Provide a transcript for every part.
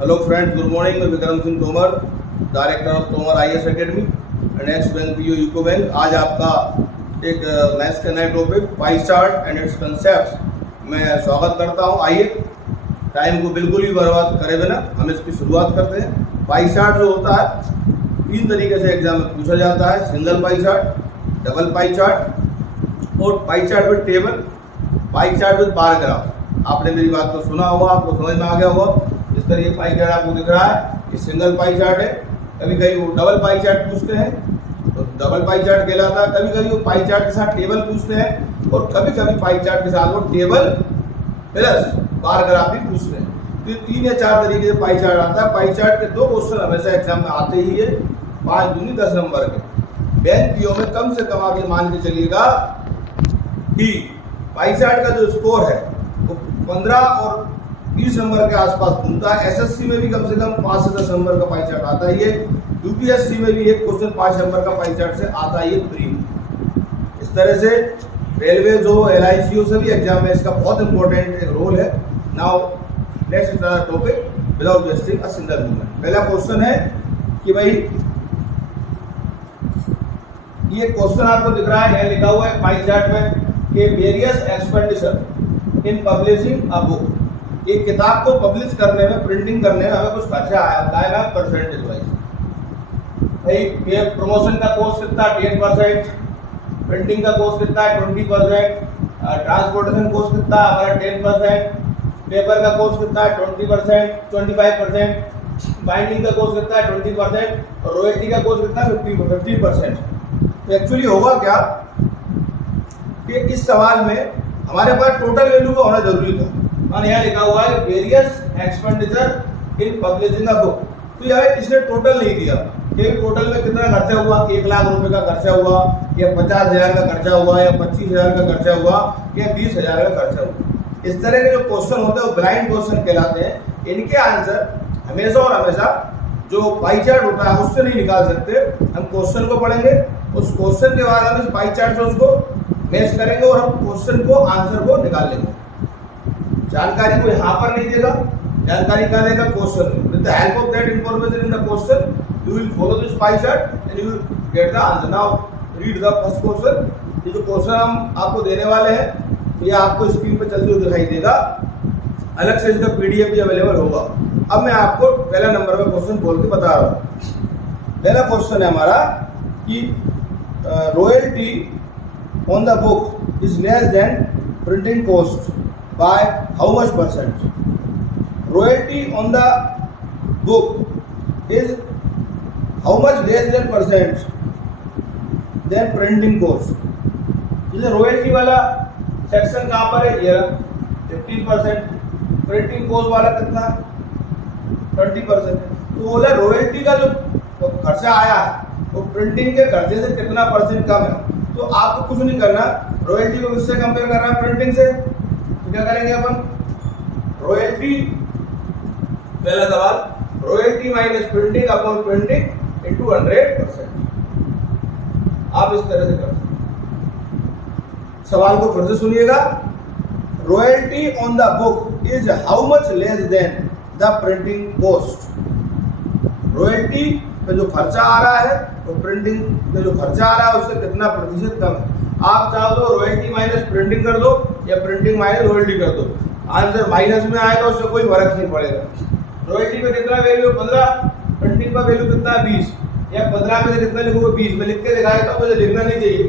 Hello friends, good morning. मैं Vikram Singh Tomar, director of Tomar IAS academy and ex bank PO UCO bank. आज आपका एक maths का नए topic pie chart and its concepts में स्वागत करता हूं। आइए, टाइम को बिल्कुल भी बर्बाद करे बिना हम इसकी शुरुआत करते हैं। पाई चार्ट जो होता है 3 तरीके से एग्जाम में पूछा जाता है: single pie chart, double pie chart और pie chart with table, pie chart with bar graph. आपने मेरी बात को सुना होगा, आपको समझ में आ गया होगा। इस तरह ये पाई चार्ट आपको दिख रहा है, ये सिंगल पाई चार्ट है। कभी कभी वो डबल पाई चार्ट पूछते हैं तो डबल पाई चार्ट कहलाता है। कभी कभी वो पाई चार्ट के साथ टेबल पूछते हैं और कभी कभी पाई चार्ट के साथ वो टेबल प्लस बार ग्राफ भी पूछते हैं। तो ये 3 या 4 तरीके से पाई चार्ट आता है। पाई चार्ट के 2 क्वेश्चन हमेशा एग्जाम में आते ही है, 5 दूनी 10 नंबर के। बैंक PO में कम से कम आप ये मान के चलिएगा कि पाई चार्ट का जो स्कोर है वो 15 और 20 नंबर के आसपास घूमता है। SSC में भी कम से कम 5 से 10 नंबर का पाई चार्ट आता है। ये UPSC में भी एक क्वेश्चन 5 नंबर का पाई चार्ट से आता है, ये प्री। इस तरह से रेलवे जो LIC हो सभी एग्जाम में इसका बहुत इंपॉर्टेंट एक रोल है। Now next topic, without wasting a single moment. पहला क्वेश्चन है कि भाई ये क्वेश्चन आपको दिख रहा है, यहाँ लिखा हुआ है पाई चार्ट में कि various expenditure in publishing a book. एक किताब को पब्लिश करने में, प्रिंटिंग करने में हमें कुछ खर्चा आएगा परसेंटेज वाइज। भाई प्रमोशन का कॉस्ट कितना, 10%, प्रिंटिंग का कॉस्ट कितना है 20%, ट्रांसपोर्टेशन कॉस्ट कितना हमारा 10%, पेपर का कॉस्ट कितना है 20%, 25%, बाइंडिंग का कॉस्ट कितना है 20% और रॉयल्टी का कॉस्ट कितना है 50%। तो एक्चुअली होगा क्या कि इस सवाल में हमारे पास टोटल वैल्यू का होना जरूरी था। और यहाँ लिखा हुआ है various expenditure in publishing a book. तो यहाँ इसने टोटल नहीं दिया कि टोटल में कितना खर्चा हुआ, 1 लाख रुपए का खर्चा हुआ या 50,000 का खर्चा हुआ या 25,000 का खर्चा हुआ या 20,000 का खर्चा हुआ। इस तरह के जो क्वेश्चन होते हैं वो ब्लाइंड क्वेश्चन कहलाते हैं। इनके आंसर हमेशा और हमेशा जो पाई चार्ट होता है उससे नहीं निकाल सकते। हम क्वेश्चन को पढ़ेंगे, उस क्वेश्चन के बाद हम इस पाई चार्ट से उसको मैच करेंगे और हम क्वेश्चन को, आंसर को निकाल लेंगे। जानकारी को यहाँ पर नहीं देगा, जानकारी का देगा question. With the help of that information in the question you will follow this pi chart and you will get the answer. Now read the first question. ये जो क्वेश्चन हम आपको देने वाले हैं ये आपको स्क्रीन पर चलते हुए दिखाई देगा, अलग से इसका PDF भी अवेलेबल होगा। अब मैं आपको पहला नंबर का क्वेश्चन बोल के बता रहा हूँ। पहला क्वेश्चन है हमारा कि royalty on the book is less than printing cost by how much percent? Royalty on the book is how much less than percent than printing cost? जैसे रॉयल्टी वाला सेक्शन कहाँ पर है, ये 15%, प्रिंटिंग कॉस्ट वाला कितना 20%। तो बोला रॉयल्टी का जो खर्चा आया है वो प्रिंटिंग के खर्चे से कितना परसेंट कम है। तो आपको कुछ नहीं करना, रॉयल्टी को किससे कंपेयर करना है, प्रिंटिंग से। क्या करेंगे अपन, रॉयल्टी, पहला सवाल, royalty minus printing upon printing into 100%। आप इस तरह से कर सकते हैं। सवाल को फिर से सुनिएगा। Royalty on the book is how much less than the printing cost. Royalty पे जो खर्चा आ रहा है तो प्रिंटिंग पे जो खर्चा आ रहा है उससे कितना प्रतिशत कम है। आप चाहो तो रॉयल्टी माइनस प्रिंटिंग कर दो या प्रिंटिंग माइनस रॉयल्टी कर दो, आंसर माइनस में आएगा, उससे कोई फर्क नहीं पड़ेगा। रॉयल्टी पे कितना वैल्यू 15, प्रिंटिंग का वैल्यू कितना 20, या 15 में से कितना लिखोगे 20 में लिख के दिखाया था, मुझे लिखना नहीं चाहिए।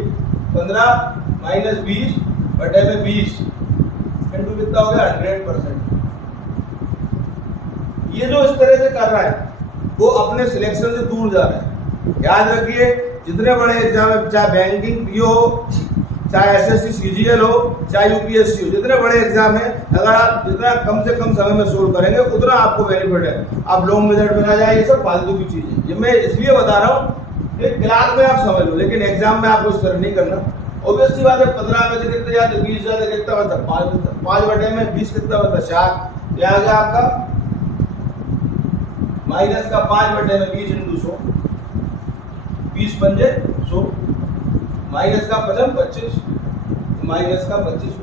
15 माइनस 20 बटे में 20 इंटू कितना हो गया 100%। ये जो इस तरह से कर रहा है वो अपने सिलेक्शन से दूर जा रहा है। याद रखिए, जितने बड़े एग्जाम है, चाहे बैंकिंग PO हो, चाहे SSC CGL हो, चाहे UPSC हो, जितने बड़े एग्जाम है, अगर आप जितना कम से कम समय में सोल्व करेंगे उतना आपको बेनिफिट है। आप लॉन्ग मेथड में ना जाए, ये सब फालतू की चीज है। ये मैं इसलिए बता रहा हूँ कि क्लास में आप समझ लो, लेकिन एग्जाम में आपको इस तरह नहीं करना। ऑब्वियस सी बात है, 15 में से कितने जाते, 20 जाते, कितना बता 5 बटे में 20 कितना बता 4। यह आ गया आपका माइनस का 5 बटे में 20 इंटू 100, 20 पंजे 100, माइनस का 25, माइनस का 25।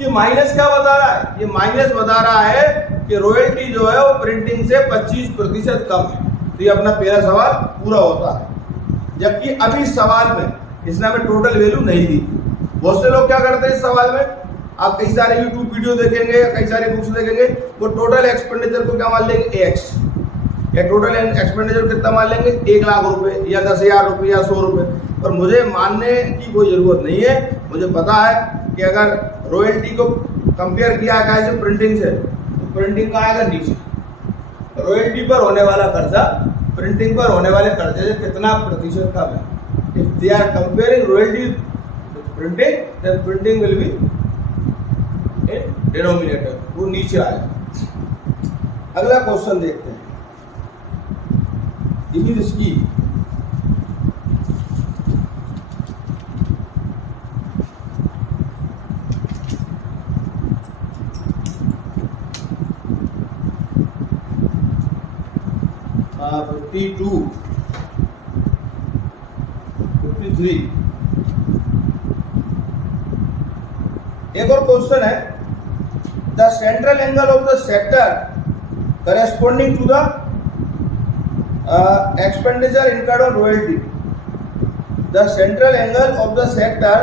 ये माइनस क्या बता रहा है, ये माइनस बता रहा है कि रॉयल्टी जो है वो प्रिंटिंग से 25% कम है। तो ये अपना पहला सवाल पूरा होता है। जबकि अभी सवाल में इसने हमें टोटल वैल्यू नहीं दी। बहुत से लोग क्या करते हैं इस सवाल में, आप कई सारे यूट्यूब वीडियो देखेंगे, कई सारे बुक्स देखेंगे, वो टोटल एक्सपेंडिचर को क्या मान लेंगे, एक्स, या टोटल एक्सपेंडिचर कितना मान लेंगे, 1 लाख रुपए या 10,000 रुपये या 100 रुपये। पर मुझे मानने की कोई ज़रूरत नहीं है। मुझे पता है कि अगर रॉयल्टी को कंपेयर किया है से प्रिंटिंग से, तो प्रिंटिंग का आएगा नीचे। रॉयल्टी पर होने वाला खर्चा प्रिंटिंग पर होने वाले खर्चे से कितना प्रतिशत कम है। If they are comparing royalty with printing, then printing will be in denominator, वो नीचे आएगा। अगला क्वेश्चन देखते हैं। This is key. Uh, 52, 53. एक और क्वेश्चन है, the central angle of the sector corresponding to the expenditure incurred on royalty. The central angle of the sector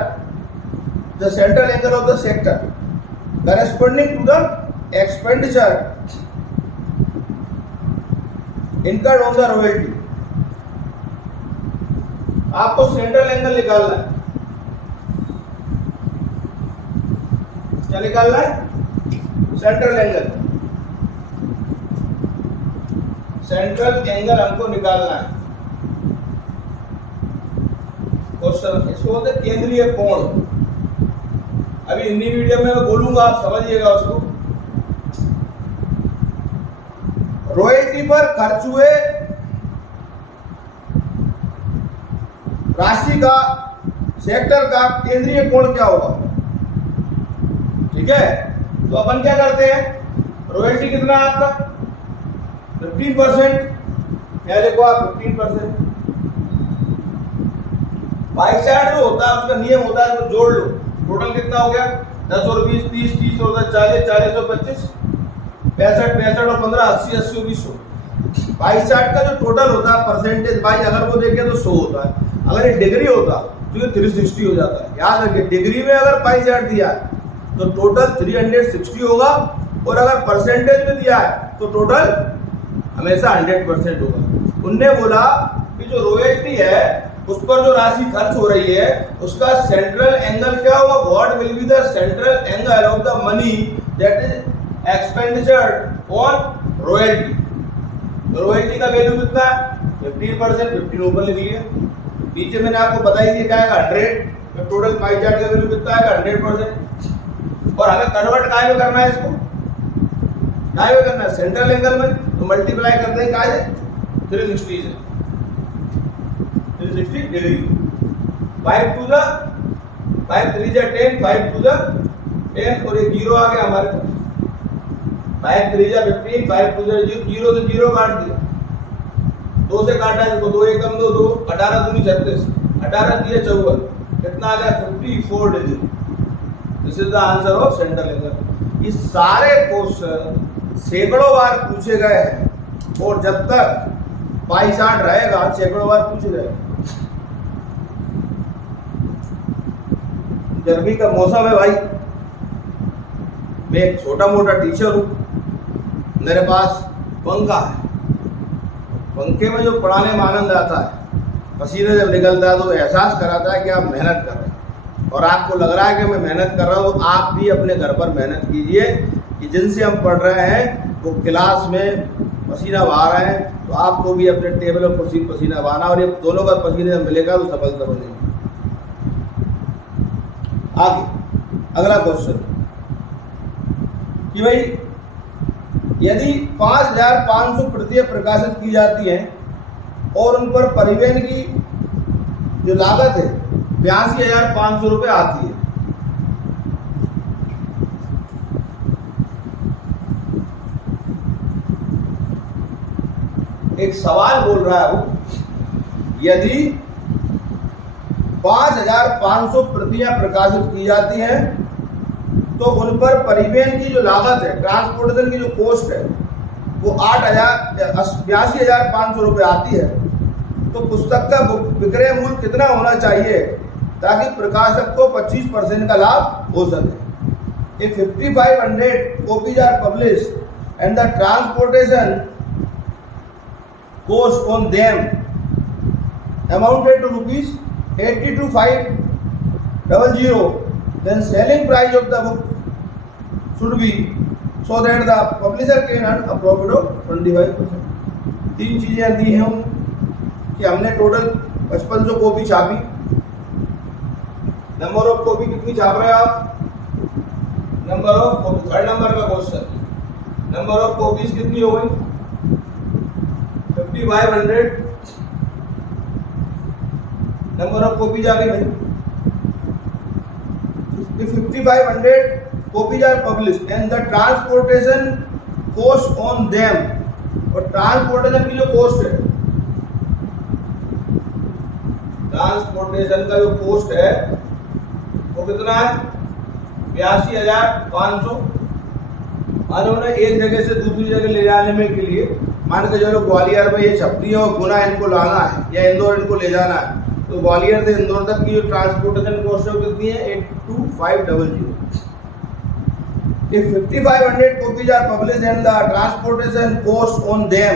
corresponding to the expenditure incurred on the royalty. आपको central angle निकालना है। क्या निकालना है? Central angle. Central angle हमको निकालना है। Question इसको बोलते हैं केंद्रीय कोण। अभी हिंदी मीडियम में मैं बोलूंगा, आप समझिएगा उसको। रॉयल्टी पर खर्च हुए राशि का सेक्टर का केंद्रीय कोण क्या होगा? ठीक है, तो अपन क्या करते हैं, रॉयल्टी कितना है आपका 15%, या देखो आप 15%। पाई चार्ट जो होता है उसका नियम होता है, तो जोड़ लो। टोटल कितना हो गया, 10 और 20, 30, 30 और 40, 40 और 25, 65, 65 और 15, 80, 80 और 20, 100। पाई चार्ट का जो टोटल होता है परसेंटेज बाई अगर वो देखें तो 100 होता है। अगर ये डिग्री होता तो ये 360 हो जाता है। याद रखिए, डिग्री में अगर पाई चार्ट दिया है तो टोटल 360 होगा, और अगर परसेंटेज में दिया है तो टोटल हमेशा 100% होगा। उनने बोला कि जो रॉयल्टी है उस पर जो राशि खर्च हो रही है उसका सेंट्रल एंगल क्या होगा, what will be the central angle of the money that is expenditure on royalty. Royalty का वैल्यू कितना है, 15%, 15 ऊपर लिख लिया। नीचे मैंने आपको बता ही दिया क्या है 100, तो टोटल पाई चार्ट का वैल्यू कितना है 100%। और हमें कन्वर्ट काय में करना है, इसको काय में करना है सेंट्रल एंगल में, तो मल्टीप्लाई करते हैं काय से 360 से, 360 डिग्री। 5 टू द 5 3 जा 10, 5 टू द 10, और ये 0 आ गया हमारे पास। 5 3 जा 15, 5 टू द 0 से 0 काट दिया, 2 से काटा है, 2 एकम 2, 2 18 दूनी 36, 18 दिया 54, कितना आ गया 54 degree. This is the answer of central angle. ये सारे क्वेश्चन सैकड़ों बार पूछे गए हैं, और जब तक पाई चार्ट रहेगा सैकड़ों बार पूछे गए। गर्मी का मौसम है भाई, मैं एक छोटा मोटा टीचर हूं, मेरे पास पंखा है। पंखे में जो पढ़ाने में आनंद आता है, पसीने जब निकलता है तो एहसास कराता है कि आप मेहनत कर रहे हैं, और आपको लग रहा है कि मैं मेहनत कर रहा हूँ। तो आप भी अपने घर पर मेहनत कीजिए कि जिनसे हम पढ़ रहे हैं वो क्लास में पसीना बहा रहे हैं, तो आपको भी अपने टेबल पर पसीना बहाना, और ये दोनों का पसीने जब मिलेगा तो सफलता बनेगी। आगे अगला क्वेश्चन कि भाई यदि 5,500 प्रतियां प्रकाशित की जाती हैं और उन पर परिवहन की जो लागत है 82,500 रुपये आती है, एक सवाल बोल रहा है वो, यदि 5,500 प्रतियां प्रकाशित की जाती हैं तो उन पर परिवहन की जो लागत है, ट्रांसपोर्टेशन की जो कॉस्ट है, वो 82,500 रुपये आती है। तो पुस्तक का विक्रय मूल्य कितना होना चाहिए ताकि प्रकाशक को 25% का लाभ हो सके? If 5,500 copies are published and the transportation cost on them amounted to rupees 82,500, then selling price of the book should be so that the publisher can earn a profit of 25%. तीन चीजें दी हैं कि हमने टोटल 5500 कॉपी छापी। Number of copy कितनी छाप रहे हैं आप? Number of copy, third number का क्वेश्चन, नंबर ऑफ कॉपीज कितनी हो गई? 5500 नंबर ऑफ कॉपीज आ गई भाई। 5500 copies are published and the transportation cost on them, और ट्रांसपोर्टेशन की जो कॉस्ट है, ट्रांसपोर्टेशन का जो कॉस्ट है वो कितना है? 82,500। उन्होंने एक जगह से दूसरी जगह ले जाने में के लिए, मान के चलो ग्वालियर में ये छपरी है और गुना इनको लाना है या इंदौर इनको ले जाना है, तो ग्वालियर से इंदौर तक की जो ट्रांसपोर्टेशन कॉस्ट है कितनी है? 82,500। If 5,500 copies are published and the transportation cost on them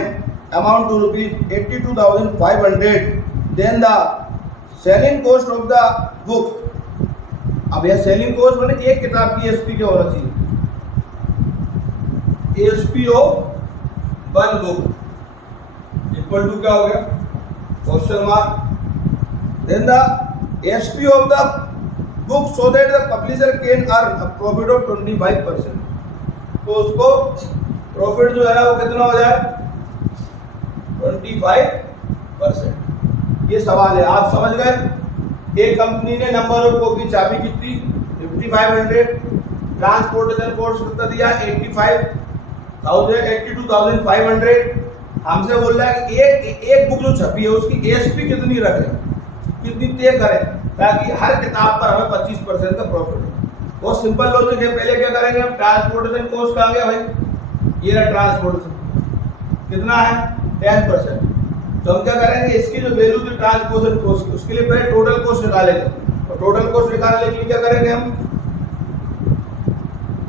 amount to rupees 82,500, then the selling cost of the book, अब यह सेलिंग कॉस्ट मैंने एक किताब की एसपी क्या होना चाहिए? SP of one book equal to क्या हो गया? Question mark. Then the SP of the book so that the publisher can earn a profit of 25%। तो उसको प्रॉफिट जो है वो कितना हो जाए? 25%। ये सवाल है, आप समझ गए? एक कंपनी ने नंबर ऑफ कॉपी छापी कितनी? 5500। ट्रांसपोर्टेशन कॉस्ट कितना दिया? 82,500। हमसे बोल रहा है कि एक बुक जो छपी है उसकी एसपी कितनी रखें, कितनी तय करें ताकि हर किताब पर हमें 25% का प्रॉफिट हो। बहुत सिंपल लॉजिक है। पहले क्या करेंगे हम? ट्रांसपोर्टेशन कॉस्ट कहाँ गया भाई? ये रहा ट्रांसपोर्टेशन, कितना है? 10%। तो हम क्या करेंगे? इसकी जो वैल्यू थी ट्रांसपोर्टेशन कॉस्ट, उसके लिए पहले टोटल कॉस्ट निकालेंगे। और टोटल कॉस्ट निकालने के लिए क्या करेंगे हम?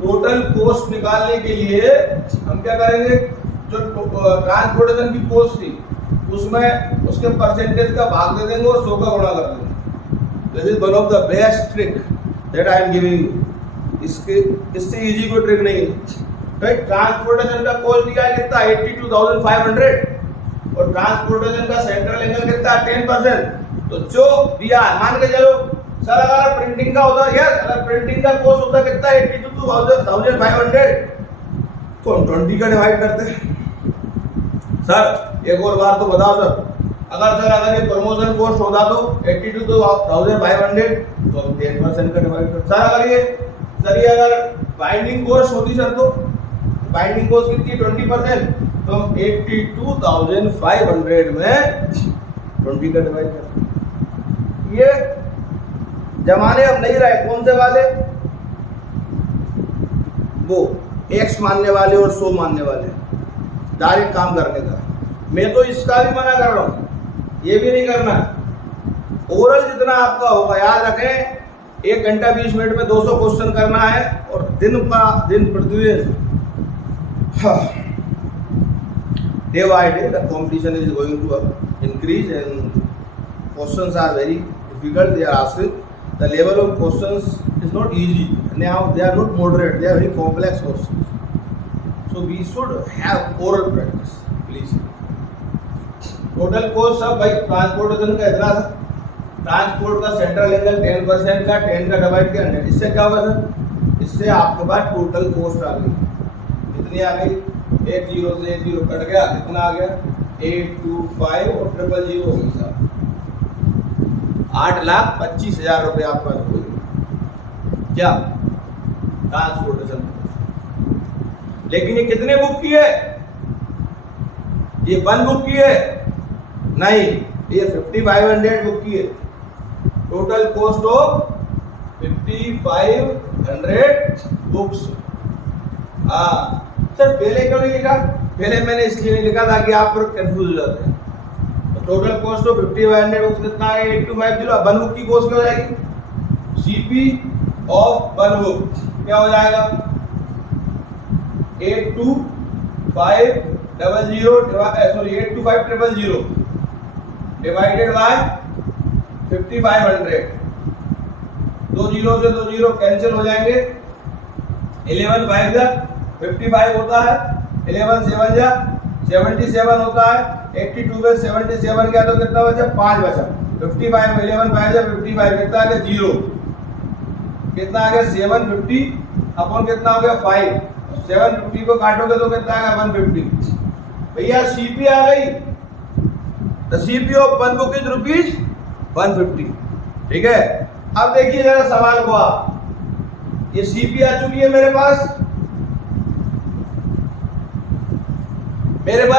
टोटल कॉस्ट निकालने के लिए हम क्या करेंगे? जो ट्रांसपोर्टेशन की कॉस्ट थी उसमें उसके परसेंटेज का भाग दे देंगे और 100 का गुणा कर देंगे। This is one of the best trick that I am giving you. इससे इजी कोई ट्रिक नहीं है। ट्रांसपोर्टेशन का कॉस्ट दिया है कितना? 82,500 और ट्रांसपोर्टेशन का सेंट्रल एंगल कितना? 10%। तो जो दिया है, मान के चलो सर अगर प्रिंटिंग का होता है, अगर प्रिंटिंग का कॉस्ट होता कितना? 82,500, तो हम 20 का डिवाइड करते हैं। सर एक और बार तो बताओ सर, अगर ये प्रमोशन कॉस्ट होता तो 82,500, तो हम 10% का डिवाइड करते। सर अगर बाइंडिंग कॉस्ट होती सर, तो बाइंडिंग कॉस्ट कितनी? 20%, तो हम 82,500 में 20 का डिवाइड करते। ये जमाने अब नहीं रहे। कौन से वाले? वो एक्स मानने वाले और 100 मानने वाले, डायरेक्ट काम करने का। मैं तो इसका भी मना कर रहा हूँ, ये भी नहीं करना। ओरल जितना आपका होगा, याद रखें 1 घंटा 20 मिनट में 200 क्वेश्चन करना है और दिन प्रतिदिन day by day the competition is going to increase and questions are very difficult. They are asking, the level of questions is not easy. Now they are not moderate, they are very complex questions. So we should have oral practice, please. Total cost सब भाई transportation का इतना था। Transport का central angle 10% का, 10 का divide किया 100। इससे क्या होगा सर? इससे आपके पास टोटल कॉस्ट आ गई। कितनी आ गई? 1 0 से 1 0 कट गया, कितना आ गया? 825 और 000 हो गई साहब। 8,25,000 रुपये आपका हो गई क्या? ट्रांसपोर्टेशन। लेकिन ये कितने बुक की है? ये 1 बुक की है नहीं, ये 5500 बुक की है। Total cost of 5500 books. हाँ सर, पहले क्यों नहीं लिखा? पहले मैंने इसलिए नहीं लिखा ताकि आप पर कंफ्यूज हो जाते हैं। तो टोटल कॉस्ट ऑफ 50/100 बुक्स कितना है? 8250। अब वन बुक की कॉस्ट क्या हो जाएगी? सीपी ऑफ वन बुक क्या हो जाएगा? 82500 डिवाइडेड बाय 5500। दो जीरो से दो जीरो कैंसिल हो जाएंगे। 11 5 जा 55 होता है, 11 7 जा 77 होता है, 82 में 77 क्या तो कितना बचा? 5 बचा। 55 में 11 5 जा 55 कितना आ गया? 0। कितना आ गया? 750 अपॉन कितना हो गया? 5। 750 को काटोगे तो कितना आ गया? 150। भैया सीपी आ गई। The CP of one book is ₹150। ठीक है, अब देखिए जरा सवाल को आप। ये सीपी आ चुकी है मेरे पास।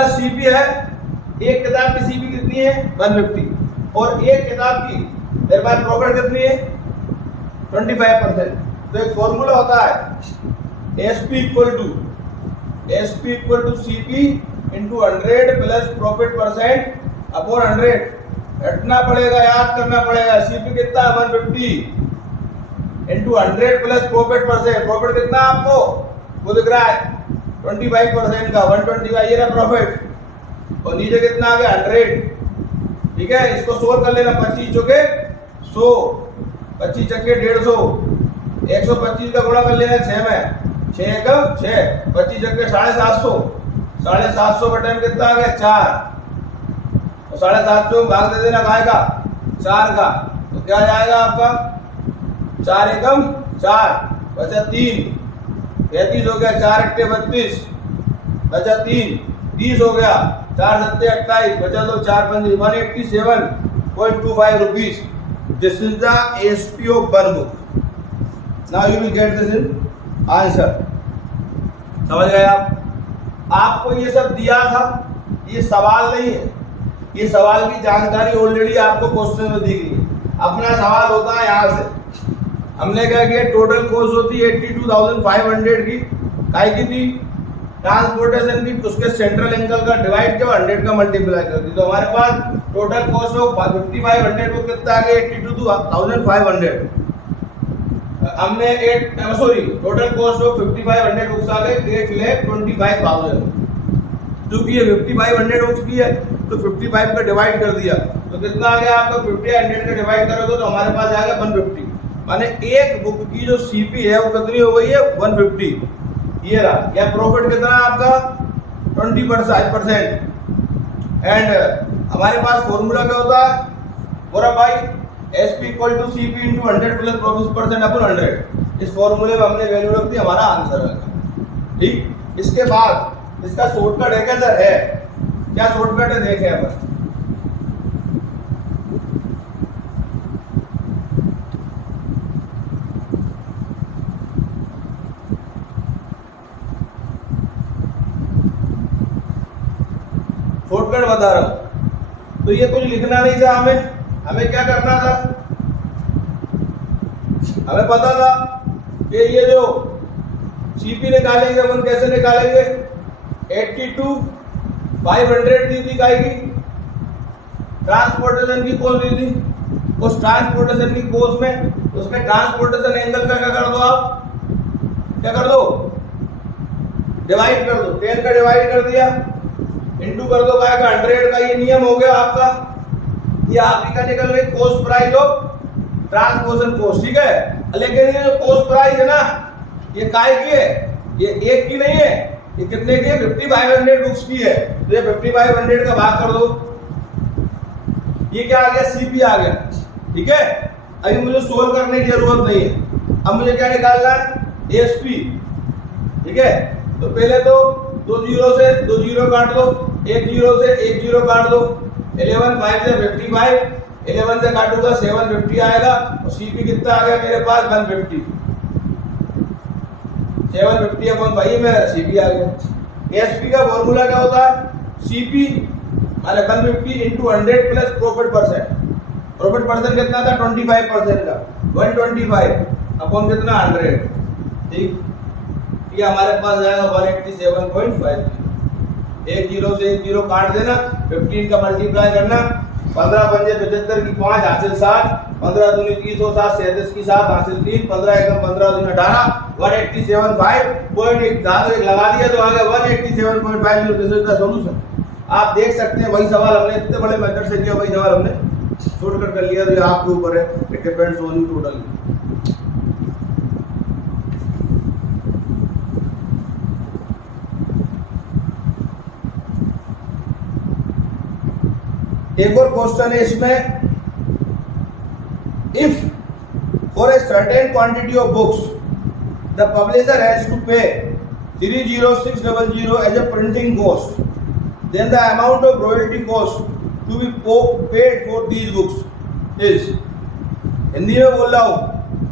सीपी है। एक किताब की सीपी कितनी है? 150। और एक किताब की मेरे पास प्रॉफिट कितनी है? 25%। तो एक फॉर्मूला होता है SP equal to CP into 100 plus profit percent upon 100। हटना पड़ेगा, याद करना पड़ेगा। सीपी कितना? 150 into 100 plus profit percent. Profit कितना आपको वो दिख रहा है? 25% का 125 ये रहा प्रॉफिट। और नीचे कितना आ गया? 100। ठीक है, इसको सोल्व कर लेना। 25 चौके 100, 25 चक्के 150, 125 का गुणा कर लेना 6 में। 6 एकम 6, 25 चक्के 750, 750 बटे में कितना आ गया? 4। 750 में भाग दे देना काय का? 4 का। तो क्या जाएगा आपका? 4 एकम 4 बचा 3, 33 हो गया। 4 अट्टे 32 बचा 3, 30 हो गया। 4 सत्ते 28 बचा दो 4 पंजे 187.25 rupees. This is the SP of one book. Now you will get this in answer. समझ गए आप? आपको ये सब दिया था, ये सवाल नहीं है। ये सवाल की जानकारी ऑलरेडी आपको क्वेश्चन में दी गई है। अपना सवाल होता है यहाँ से। हमने क्या किया? टोटल कॉस्ट होती है 82,500 की। काय की थी? ट्रांसपोर्टेशन की। उसके सेंट्रल एंगल का डिवाइड किया, 100 का मल्टीप्लाई कर दी। तो हमारे पास टोटल कॉस्ट ऑफ 5500 को कितना आ गया? 82,500। हमने टोटल कॉस्ट ऑफ 5500 बुक्स आ गए 8,25,000। क्योंकि ये 5500 बुक्स की है तो 55 का डिवाइड कर दिया तो कितना आ गया आपका? 50 का डिवाइड करोगे तो हमारे पास आएगा 150। माने एक बुक की जो सीपी है वो कितनी हो गई है? 150। ये रहा। या प्रॉफिट कितना है आपका? 25%। एंड हमारे पास फॉर्मूला क्या होता है? बोरा भाई SP equal to CP into 100 plus profit percent upon 100। इस फॉर्मूले में हमने वैल्यू रख दी, हमारा आंसर है। ठीक, इसके बाद इसका शॉर्टकट है क्या सर? है। क्या शॉर्टकट है देखें अपन। शॉर्टकट बता रहा हूं। तो ये कुछ लिखना नहीं था हमें क्या करना था? हमें पता था कि ये जो सीपी निकालेंगे अपन कैसे निकालेंगे? 82,500 दी थी काय की? ट्रांसपोर्टेशन की कॉस्ट दी थी। उस ट्रांसपोर्टेशन की कॉस्ट में उसमें ट्रांसपोर्टेशन एंगल का क्या कर दो आप? क्या कर दो? डिवाइड कर दो। 10 का डिवाइड कर दिया, इंटू कर दो काय का? 100 का। ये नियम हो गया आपका। ये आप ही का निकल गई cost price of transportation cost. ठीक है, लेकिन ये जो कॉस्ट प्राइस है ना, ये काय की है? ये एक की नहीं है। ये कितने की है? 5500 बुक्स की है। तो ये 5500 का भाग कर दो। ये क्या आ गया? सीपी आ गया। ठीक है, अभी मुझे सोल्व करने की जरूरत नहीं है। अब मुझे क्या निकालना है? एसपी। ठीक है, तो पहले तो 2 जीरो से 2 जीरो काट दो, 1 जीरो से 1 जीरो काट दो। 11 5 से 55, 11 से काटूंगा 750 आएगा। और सीपी कितना आ गया मेरे पास? 150। 750 अपॉन 5 मेरा सीपी आ गया। एसपी का फॉर्मूला क्या होता है? सीपी माने 150 into 100 plus profit percent. Profit percent कितना था? 25% का। 125 अपॉन कितना? 100। ठीक, ये हमारे पास जाएगा 187.5। एक जीरो से एक जीरो काट देना, 15 का मल्टीप्लाई करना, 15 पंजे 75 की 5 हासिल 60, 15 दूनी 30 हो 7, 37 की 7 हासिल 3, 15 एकम 15 दूनी 18, 187.5 धातु एक लगा दिया तो आ गया 187.5। This is the solution. आप देख सकते हैं वही सवाल हमने इतने बड़े मेथड से किया, वही सवाल हमने शॉर्टकट कर लिया। तो ये आपके ऊपर है, it depends on you totally. एक और क्वेश्चन है इसमें, if for a certain quantity of books the publisher has to pay 30600 as a printing cost, then the amount of royalty cost to be paid for these books is। Hindi में बोल रहा हूँ,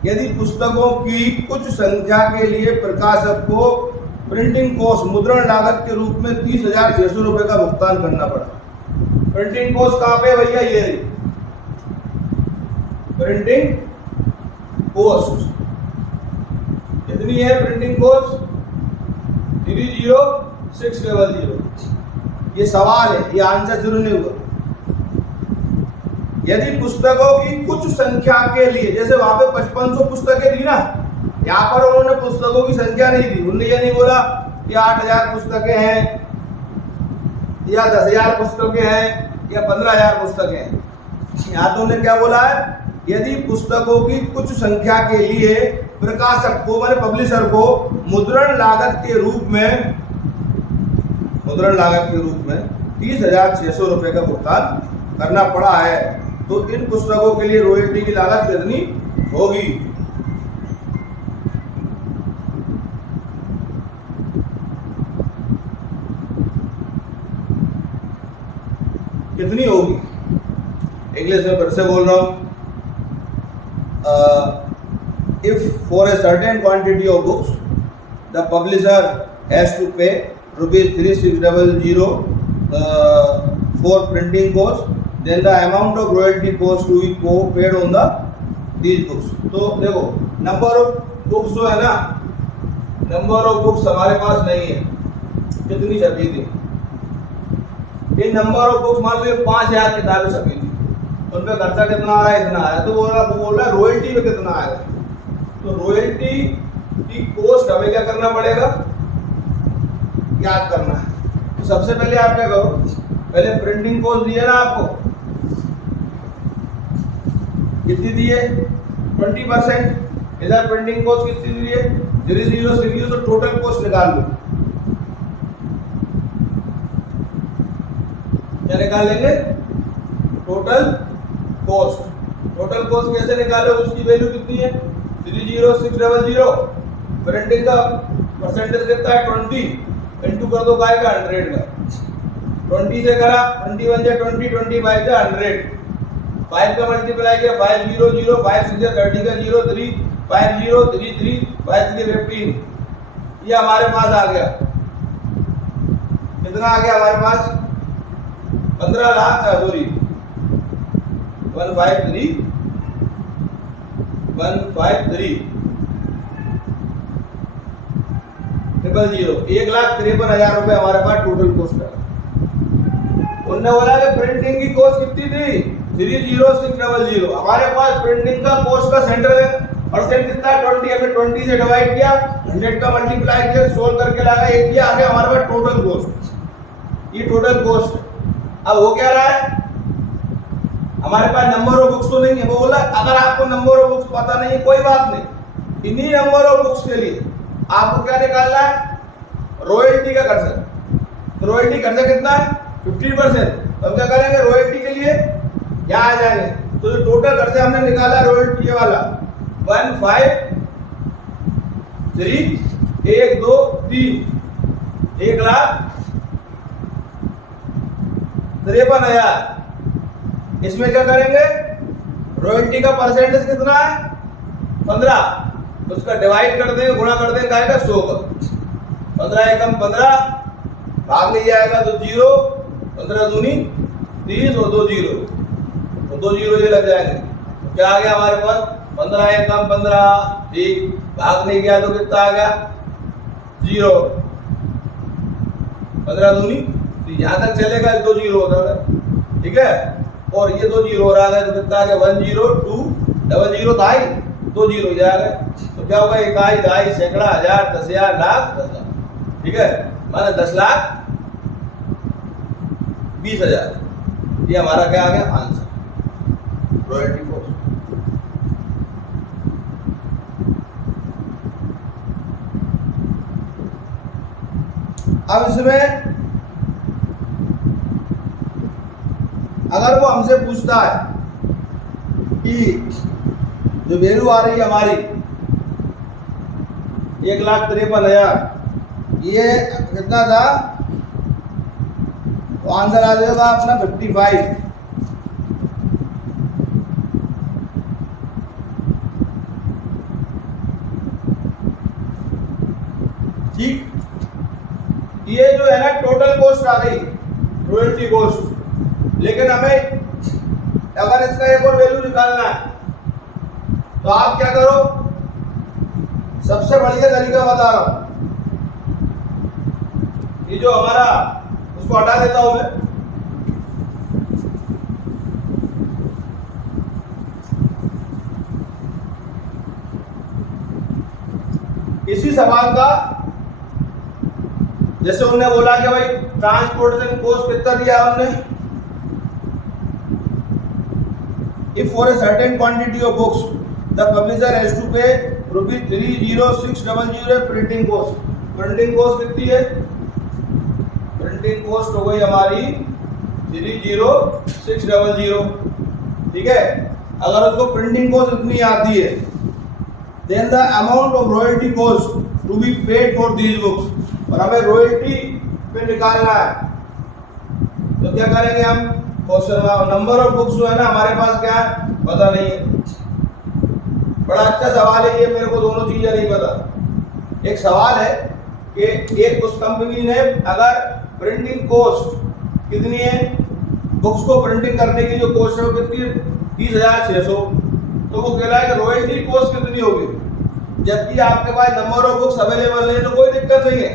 यदि पुस्तकों की कुछ संख्या के लिए प्रकाशक को प्रिंटिंग कॉस्ट मुद्रण लागत के रूप में 30,600 रुपए का भुगतान करना पड़ा। प्रिंटिंग कॉस्ट कहाँ पे भैया, ये प्रिंटिंग कॉस्ट कितनी है? Printing cost 30600। ये सवाल है, ये आंसर शुरू नहीं हुआ। यदि पुस्तकों की कुछ संख्या के लिए, जैसे वहां पे 5500 पुस्तकें थी ना, यहाँ पर उन्होंने पुस्तकों की संख्या नहीं दी। उन्होंने ये नहीं बोला कि 8000 पुस्तकें हैं या 10,000 पुस्तकें हैं या 15,000 पुस्तकें हैं। यहाँ तो उन्होंने क्या बोला है, यदि पुस्तकों की कुछ संख्या के लिए प्रकाशक को, माने पब्लिशर को मुद्रण लागत के रूप में 30,600 रुपए का भुगतान करना पड़ा है, तो इन पुस्तकों के लिए रॉयल्टी की लागत कितनी होगी? कितनी होगी? इंग्लिश में फिर से बोल रहा हूं, if for a certain quantity of books the publisher has to pay ₹3600 for printing cost, then the amount of royalty cost to be paid on these books। तो देखो नंबर ऑफ बुक्स जो है ना, नंबर ऑफ बुक्स हमारे पास नहीं है, कितनी छपी थी? ये नंबर ऑफ बुक्स मान लो 5000 किताबें छपी थी, उन पे खर्चा कितना आ रहा है? इतना आया। तो बोल रहा रॉयल्टी पे कितना आएगा? तो रॉयल्टी की कॉस्ट हमें क्या करना पड़ेगा, याद करना है। तो सबसे पहले आप क्या करो, पहले प्रिंटिंग कॉस्ट दिए ना आपको, कितनी दी है? 20%। इधर प्रिंटिंग कॉस्ट कितनी दी है? 0.0 तो टोटल कॉस्ट निकाल लो। क्या निकालेंगे? Total cost. टोटल कॉस्ट कैसे निकालो? उसकी वैल्यू कितनी है? 30600। प्रिंटिंग का परसेंटेज कितना है? 20 इंटू कर दो काय का 100 का। 20 से करा, 21 से 20, 25 से 100, 5 का मल्टीप्लाई किया 500, 5 से 30 का 0, 3, 50, 33, 5 से 15। ये हमारे पास आ गया, कितना आ गया हमारे पास? 15 लाख, सॉरी 153 1,53,000 रुपए हमारे पास टोटल कॉस्ट है। उन्होंने बोला कि प्रिंटिंग की कॉस्ट कितनी थी? 30600। हमारे पास प्रिंटिंग का कॉस्ट का सेंटर है, परसेंट कितना है? 20। हमने 20 से डिवाइड किया, 100 का मल्टीप्लाई किया, सोल्व करके लगा, एक किया, आ गया हमारे पास टोटल कॉस्ट। ये टोटल कॉस्ट। अब हो क्या रहा है, हमारे पास नंबर ऑफ बुक्स तो नहीं है। वो बोला अगर आपको नंबर ऑफ बुक्स पता नहीं है कोई बात नहीं, इन्हीं नंबर ऑफ बुक्स के लिए आपको क्या निकालना है? रॉयल्टी का खर्चा। तो रॉयल्टी खर्चा कितना है? 50%। तो हम क्या करेंगे? रॉयल्टी के लिए यहाँ आ जाएंगे। तो जो टोटल खर्चा हमने निकाला रॉयल्टी वाला 1,53,000। इसमें क्या करेंगे? रॉयल्टी का परसेंटेज कितना है? 15। उसका डिवाइड कर देंगे, गुणा कर देंगे, आएगा 100 का। 15 एकम 15, भाग नहीं जाएगा तो 0, 15 दूनी 30 और 2 0, तो 2 0 ये लग जाएंगे। तो क्या आ गया हमारे पास? 15 एकम 15, ठीक, भाग नहीं गया तो कितना आ गया? जीरो, 15 दूनी, तो यहाँ तक चलेगा 2 जीरो होता है, ठीक है। और ये 2 जीरो हो रहा है तो कितना आ गया 1 0 2 डबल जीरो था ही, 2 जीरो ही जाएगा, तो क्या होगा इकाई, दहाई, सैकड़ा, हजार, 10,000, लाख, 10 लाख, ठीक है। माना 10 लाख 20,000, ये हमारा क्या आ गया आंसर, रॉयल्टी कॉस्ट। अब इसमें अगर वो हमसे पूछता है कि जो वैल्यू आ रही है हमारी 1,53,000, ये कितना था, तो आंसर आ जाएगा अपना 55। ठीक, ये जो है ना टोटल कॉस्ट आ गई, रॉयल्टी कॉस्ट। लेकिन हमें अगर इसका एक और वैल्यू निकालना है तो आप क्या करो, सबसे बढ़िया तरीका बता रहा हूं, ये जो हमारा, उसको हटा देता हूं मैं, इसी सवाल का, जैसे उन्होंने बोला कि भाई ट्रांसपोर्टेशन कॉस्ट कितना दिया हमने, if for a certain quantity of books the publisher has to pay ₹30600 printing cost. Printing cost कितनी है, प्रिंटिंग कॉस्ट हो गई हमारी 30600, ठीक है। अगर उसको प्रिंटिंग कॉस्ट इतनी आती है, then the amount of royalty cost to be paid for these books, और हमें रॉयल्टी पे निकालना है, तो क्या करेंगे हम, क्वेश्चन में नंबर ऑफ बुक्स जो है ना हमारे पास क्या है पता नहीं है। बड़ा अच्छा सवाल है ये, मेरे को दोनों चीजें नहीं पता। एक सवाल है कि एक उस कंपनी ने अगर प्रिंटिंग कॉस्ट कितनी है, बुक्स को प्रिंटिंग करने की जो कॉस्ट है वो कितनी है 30,600, तो वो कह रहा है कि रॉयल्टी कॉस्ट कितनी होगी, जबकि आपके पास नंबर ऑफ बुक्स अवेलेबल नहीं है, तो कोई दिक्कत नहीं है।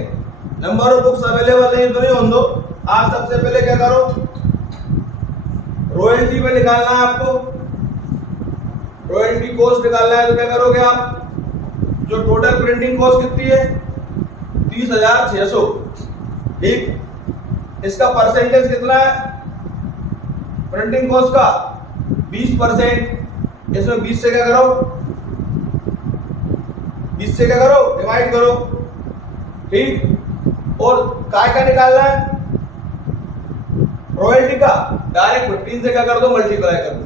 नंबर ऑफ बुक्स अवेलेबल नहीं है तो नहीं होने दो, आप सबसे पहले क्या करो, रॉयल्टी पे निकालना है आपको, रॉयल्टी कॉस्ट निकालना है, तो क्या करोगे आप, जो टोटल प्रिंटिंग कॉस्ट कितनी है 30,600, ठीक, इसका परसेंटेज कितना है प्रिंटिंग कॉस्ट का 20%, इसमें 20 से क्या करो, 20 से क्या करो डिवाइड करो, ठीक। और काय का निकालना है, रॉयल्टी का, डायरेक्ट 15 से क्या कर दो मल्टीप्लाई कर दो।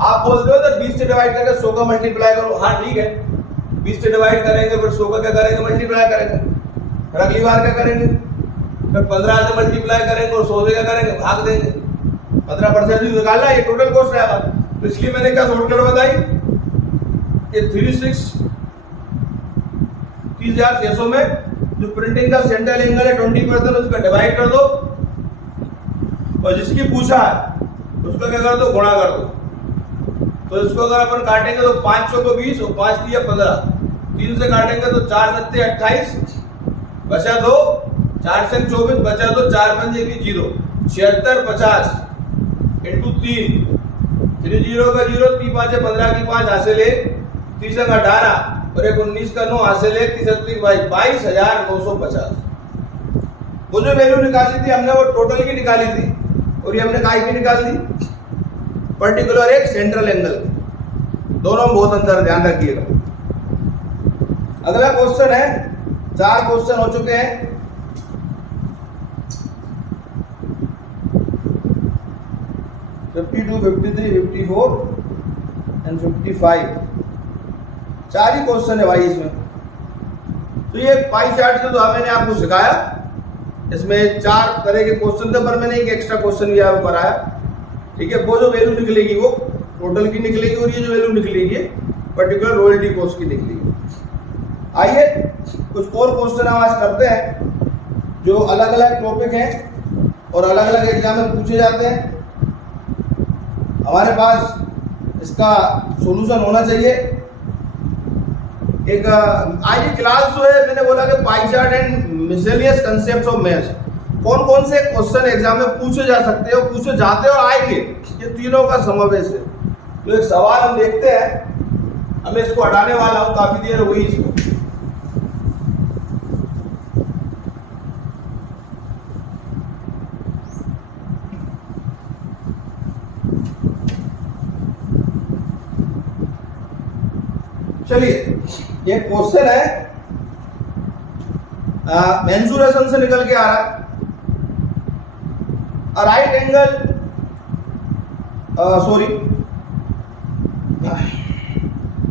आप बोलते हो तो 20 से डिवाइड करके 100 का मल्टीप्लाई करो, हाँ ठीक है, 20 से डिवाइड करेंगे फिर 100 का क्या करेंगे मल्टीप्लाई करेंगे, फिर अगली बार क्या करेंगे, फिर 15 से मल्टीप्लाई करेंगे और 100 से क्या करेंगे भाग देंगे, 15% निकालना है, ये टोटल कॉस्ट रहेगा। तो इसलिए मैंने क्या शॉर्टकट बताई कि 30,600 में जो प्रिंटिंग का सेंट्रल एंगल है 20%, उसका डिवाइड कर दो, और जिसकी पूछा है उसका क्या कर दो गुणा कर दो। तो इसको अगर अपन काटेंगे तो 500 को 20 और 5 दिया 15, 3 से काटेंगे तो 4 सत्ते 28, बचा 2, 4 से 24, बचा 2, 4 पंजे की 0, 76 50 इंटू 3, 3 0 का 0, 3 5 15 की 5 हासिल 1, 30 18 और 1 19 का 9 हासिल 1, 30 22,950। वो जो वैल्यू निकाली थी हमने वो टोटल की निकाली थी, और ये हमने काय की निकाल दी, पर्टिकुलर एक सेंट्रल एंगल, दोनों में बहुत अंतर, ध्यान रखिएगा। अगला क्वेश्चन है, 4 क्वेश्चन हो चुके हैं। (52, 53, 54 एंड 55) 4 ही क्वेश्चन है भाई इसमें। तो ये पाई चार्ट जो मैंने आपको सिखाया, इसमें 4 तरह के क्वेश्चन थे, पर मैंने एक एक्स्ट्रा क्वेश्चन भी यहाँ पर आया, ठीक है। वो जो वैल्यू निकलेगी वो टोटल की निकलेगी, और ये जो वैल्यू निकलेगी पर्टिकुलर रॉयल्टी कॉस्ट की निकलेगी। आइए कुछ और क्वेश्चन हम आज करते हैं जो अलग अलग टॉपिक हैं और अलग अलग एग्जाम में पूछे जाते हैं। हमारे पास इसका सॉल्यूशन होना चाहिए। एक आज की क्लास जो है मैंने बोला कि पाई chart and miscellaneous concepts of maths, कौन कौन से क्वेश्चन एग्जाम में पूछे जा सकते हैं, पूछे जाते हैं और आएंगे, ये तीनों का समावेश है। तो एक सवाल हम देखते हैं, अब मैं इसको हटाने वाला हूं, काफी देर हुई इसको। चलिए, ये क्वेश्चन है, मेंसुरेशन से निकल के आ रहा है। A right angle,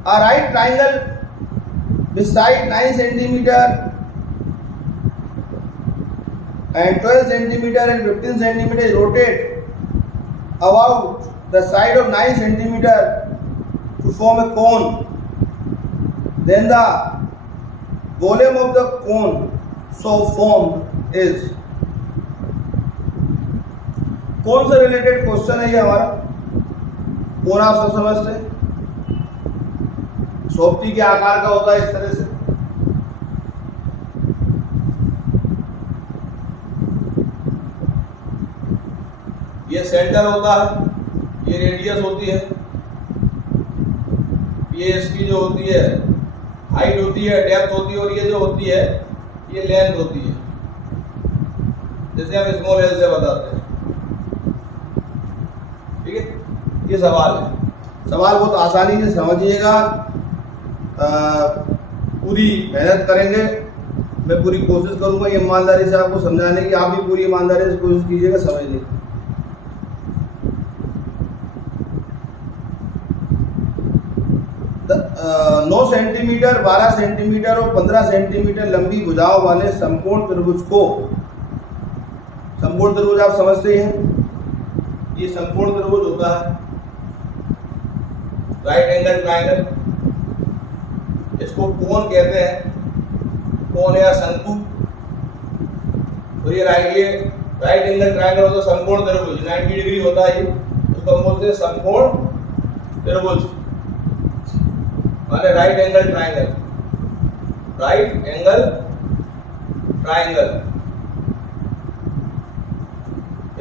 a right triangle beside 9 centimeter and 12 centimeter and 15 centimeter is rotated about the side of 9 centimeter to form a cone. Then the volume of the cone so formed is. कौन सा related question है ये हमारा? कौन आप सब समझते हैं? सोपती के आकार का होता है इस तरह से, ये सेंटर होता है, ये रेडियस होती है, ये इसकी जो होती है हाइट होती है, डेप्थ होती है, और ये जो होती है ये लेंथ होती है, जैसे हम स्मॉल एल से बताते हैं। ठीक है, ये सवाल है। सवाल बहुत आसानी से समझिएगा, पूरी मेहनत करेंगे, मैं पूरी कोशिश करूंगा ईमानदारी से आपको समझाने की, आप भी पूरी ईमानदारी से कोशिश कीजिएगा समझने की। 9 सेंटीमीटर, 12 सेंटीमीटर और 15 सेंटीमीटर लंबी भुजाओं वाले समकोण त्रिभुज को, समकोण त्रिभुज आप समझते हैं, ये समकोण त्रिभुज होता है, राइट एंगल ट्रायंगल, इसको कोण कहते हैं, कोण या शंकु। और ये राइट एंगल ट्रायंगल होता है समकोण त्रिभुज, 90 डिग्री होता है, ये उसको हम बोलते हैं समकोण त्रिभुज, माने right angle triangle, right angle triangle,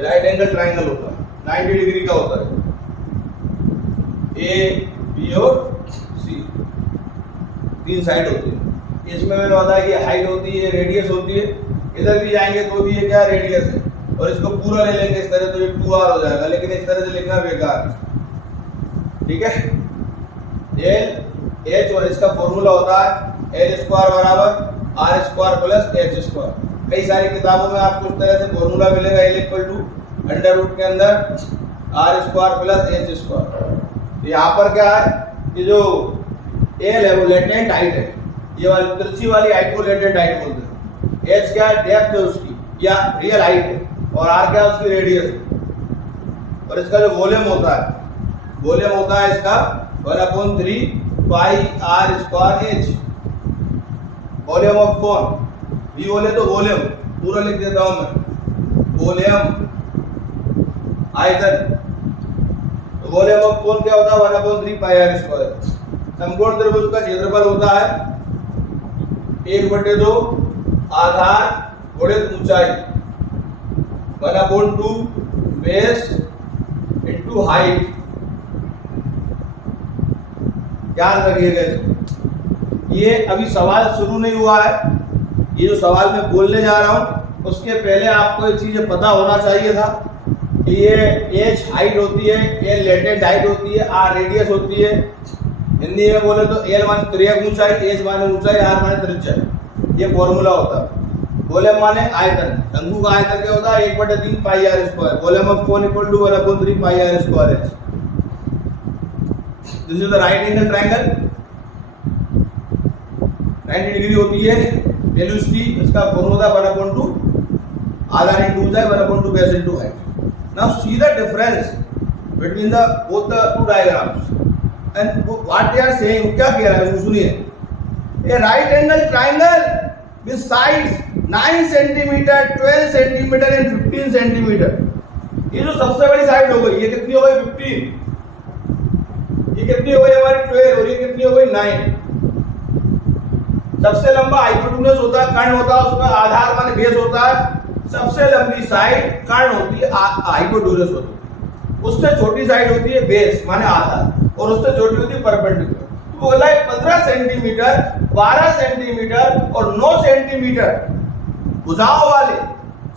right angle triangle होता है, 90 डिग्री का होता है, ए बी और सी, 3 साइड होती है। इसमें मैंने बताया कि हाइट होती है, रेडियस होती है, इधर भी जाएंगे तो भी ये क्या रेडियस है, और इसको पूरा ले लेंगे इस तरह तो ये 2r हो जाएगा, लेकिन इस तरह से लिखना बेकार है। ठीक है, एल एच, और इसका फॉर्मूला होता है एल स्क्वायर बराबर R square plus H square. कई सारी किताबों में आपको इस तरह से फॉर्मूला मिलेगा, L equal to under root के अंदर R square plus H square. यहाँ पर क्या है कि जो एल है वो लेटेंट हाइट है, ये वाली तिरछी वाली हाइट को लेटेंट हाइट बोलते हैं। एच क्या है? डेप्थ है उसकी या रियल हाइट है, और आर क्या है? उसकी रेडियस है। और इसका जो वॉल्यूम होता है, वॉल्यूम होता है इसका 1/3 pi are square h. Volume of cone, we बोले तो वॉल्यूम पूरा लिख देता हूं मैं, वॉल्यूम आयतन। तो वॉल्यूम ऑफ कोन क्या होता है? 1/3 पाई आर स्क्वायर। समकोण त्रिभुज का क्षेत्रफल होता है 1/2 आधार गुणित ऊंचाई 1/2 बेस इनटू हाइट। ध्यान रखिएगा, ये अभी सवाल शुरू नहीं हुआ है। ये जो सवाल मैं बोलने जा रहा हूं उसके पहले आपको एक चीज पता होना चाहिए था कि ये एच हाइट होती है, ये लेटेंट हाइट होती है, आर रेडियस होती है। हिंदी में बोले तो एल माने त्रिज्या ऊंचाई, एच माने ऊंचाई, आर माने त्रिज्या। ये फॉर्मूला होता है। वॉल्यूम माने आयतन, शंकु का आयतन क्या होता है? 1/3 pi are square. Volume of cone equal to 1/3 pi are square h. This is the right angle triangle, 90 degree होती है वैल्यू इसकी। इसका फॉर्मूला 1/2 आधार इनटू ऊंचाई 1/2 base into height. Now see the difference between the both the two diagrams and what they are saying. क्या कह रहा है सुनिए। A right angle triangle with sides 9 centimetre, 12 centimetre and 15 centimetre. ये जो सबसे बड़ी साइड हो गई, ये कितनी हो गई? 15। ये कितनी हो गई हमारी? 12। और ये कितनी हो गई? 9। सबसे लंबा हाइपोटेन्यूज होता है, कर्ण होता है, उसका आधार माने बेस होता है। सबसे लंबी साइड कर्ण होती है, हाइपोटेन्यूज होती है। उससे छोटी साइड होती है बेस माने आधार, और उससे छोटी होती है परपेंडिकुलर। तो बोला है 15 सेंटीमीटर, 12 सेंटीमीटर और 9 सेंटीमीटर भुजाओं वाले,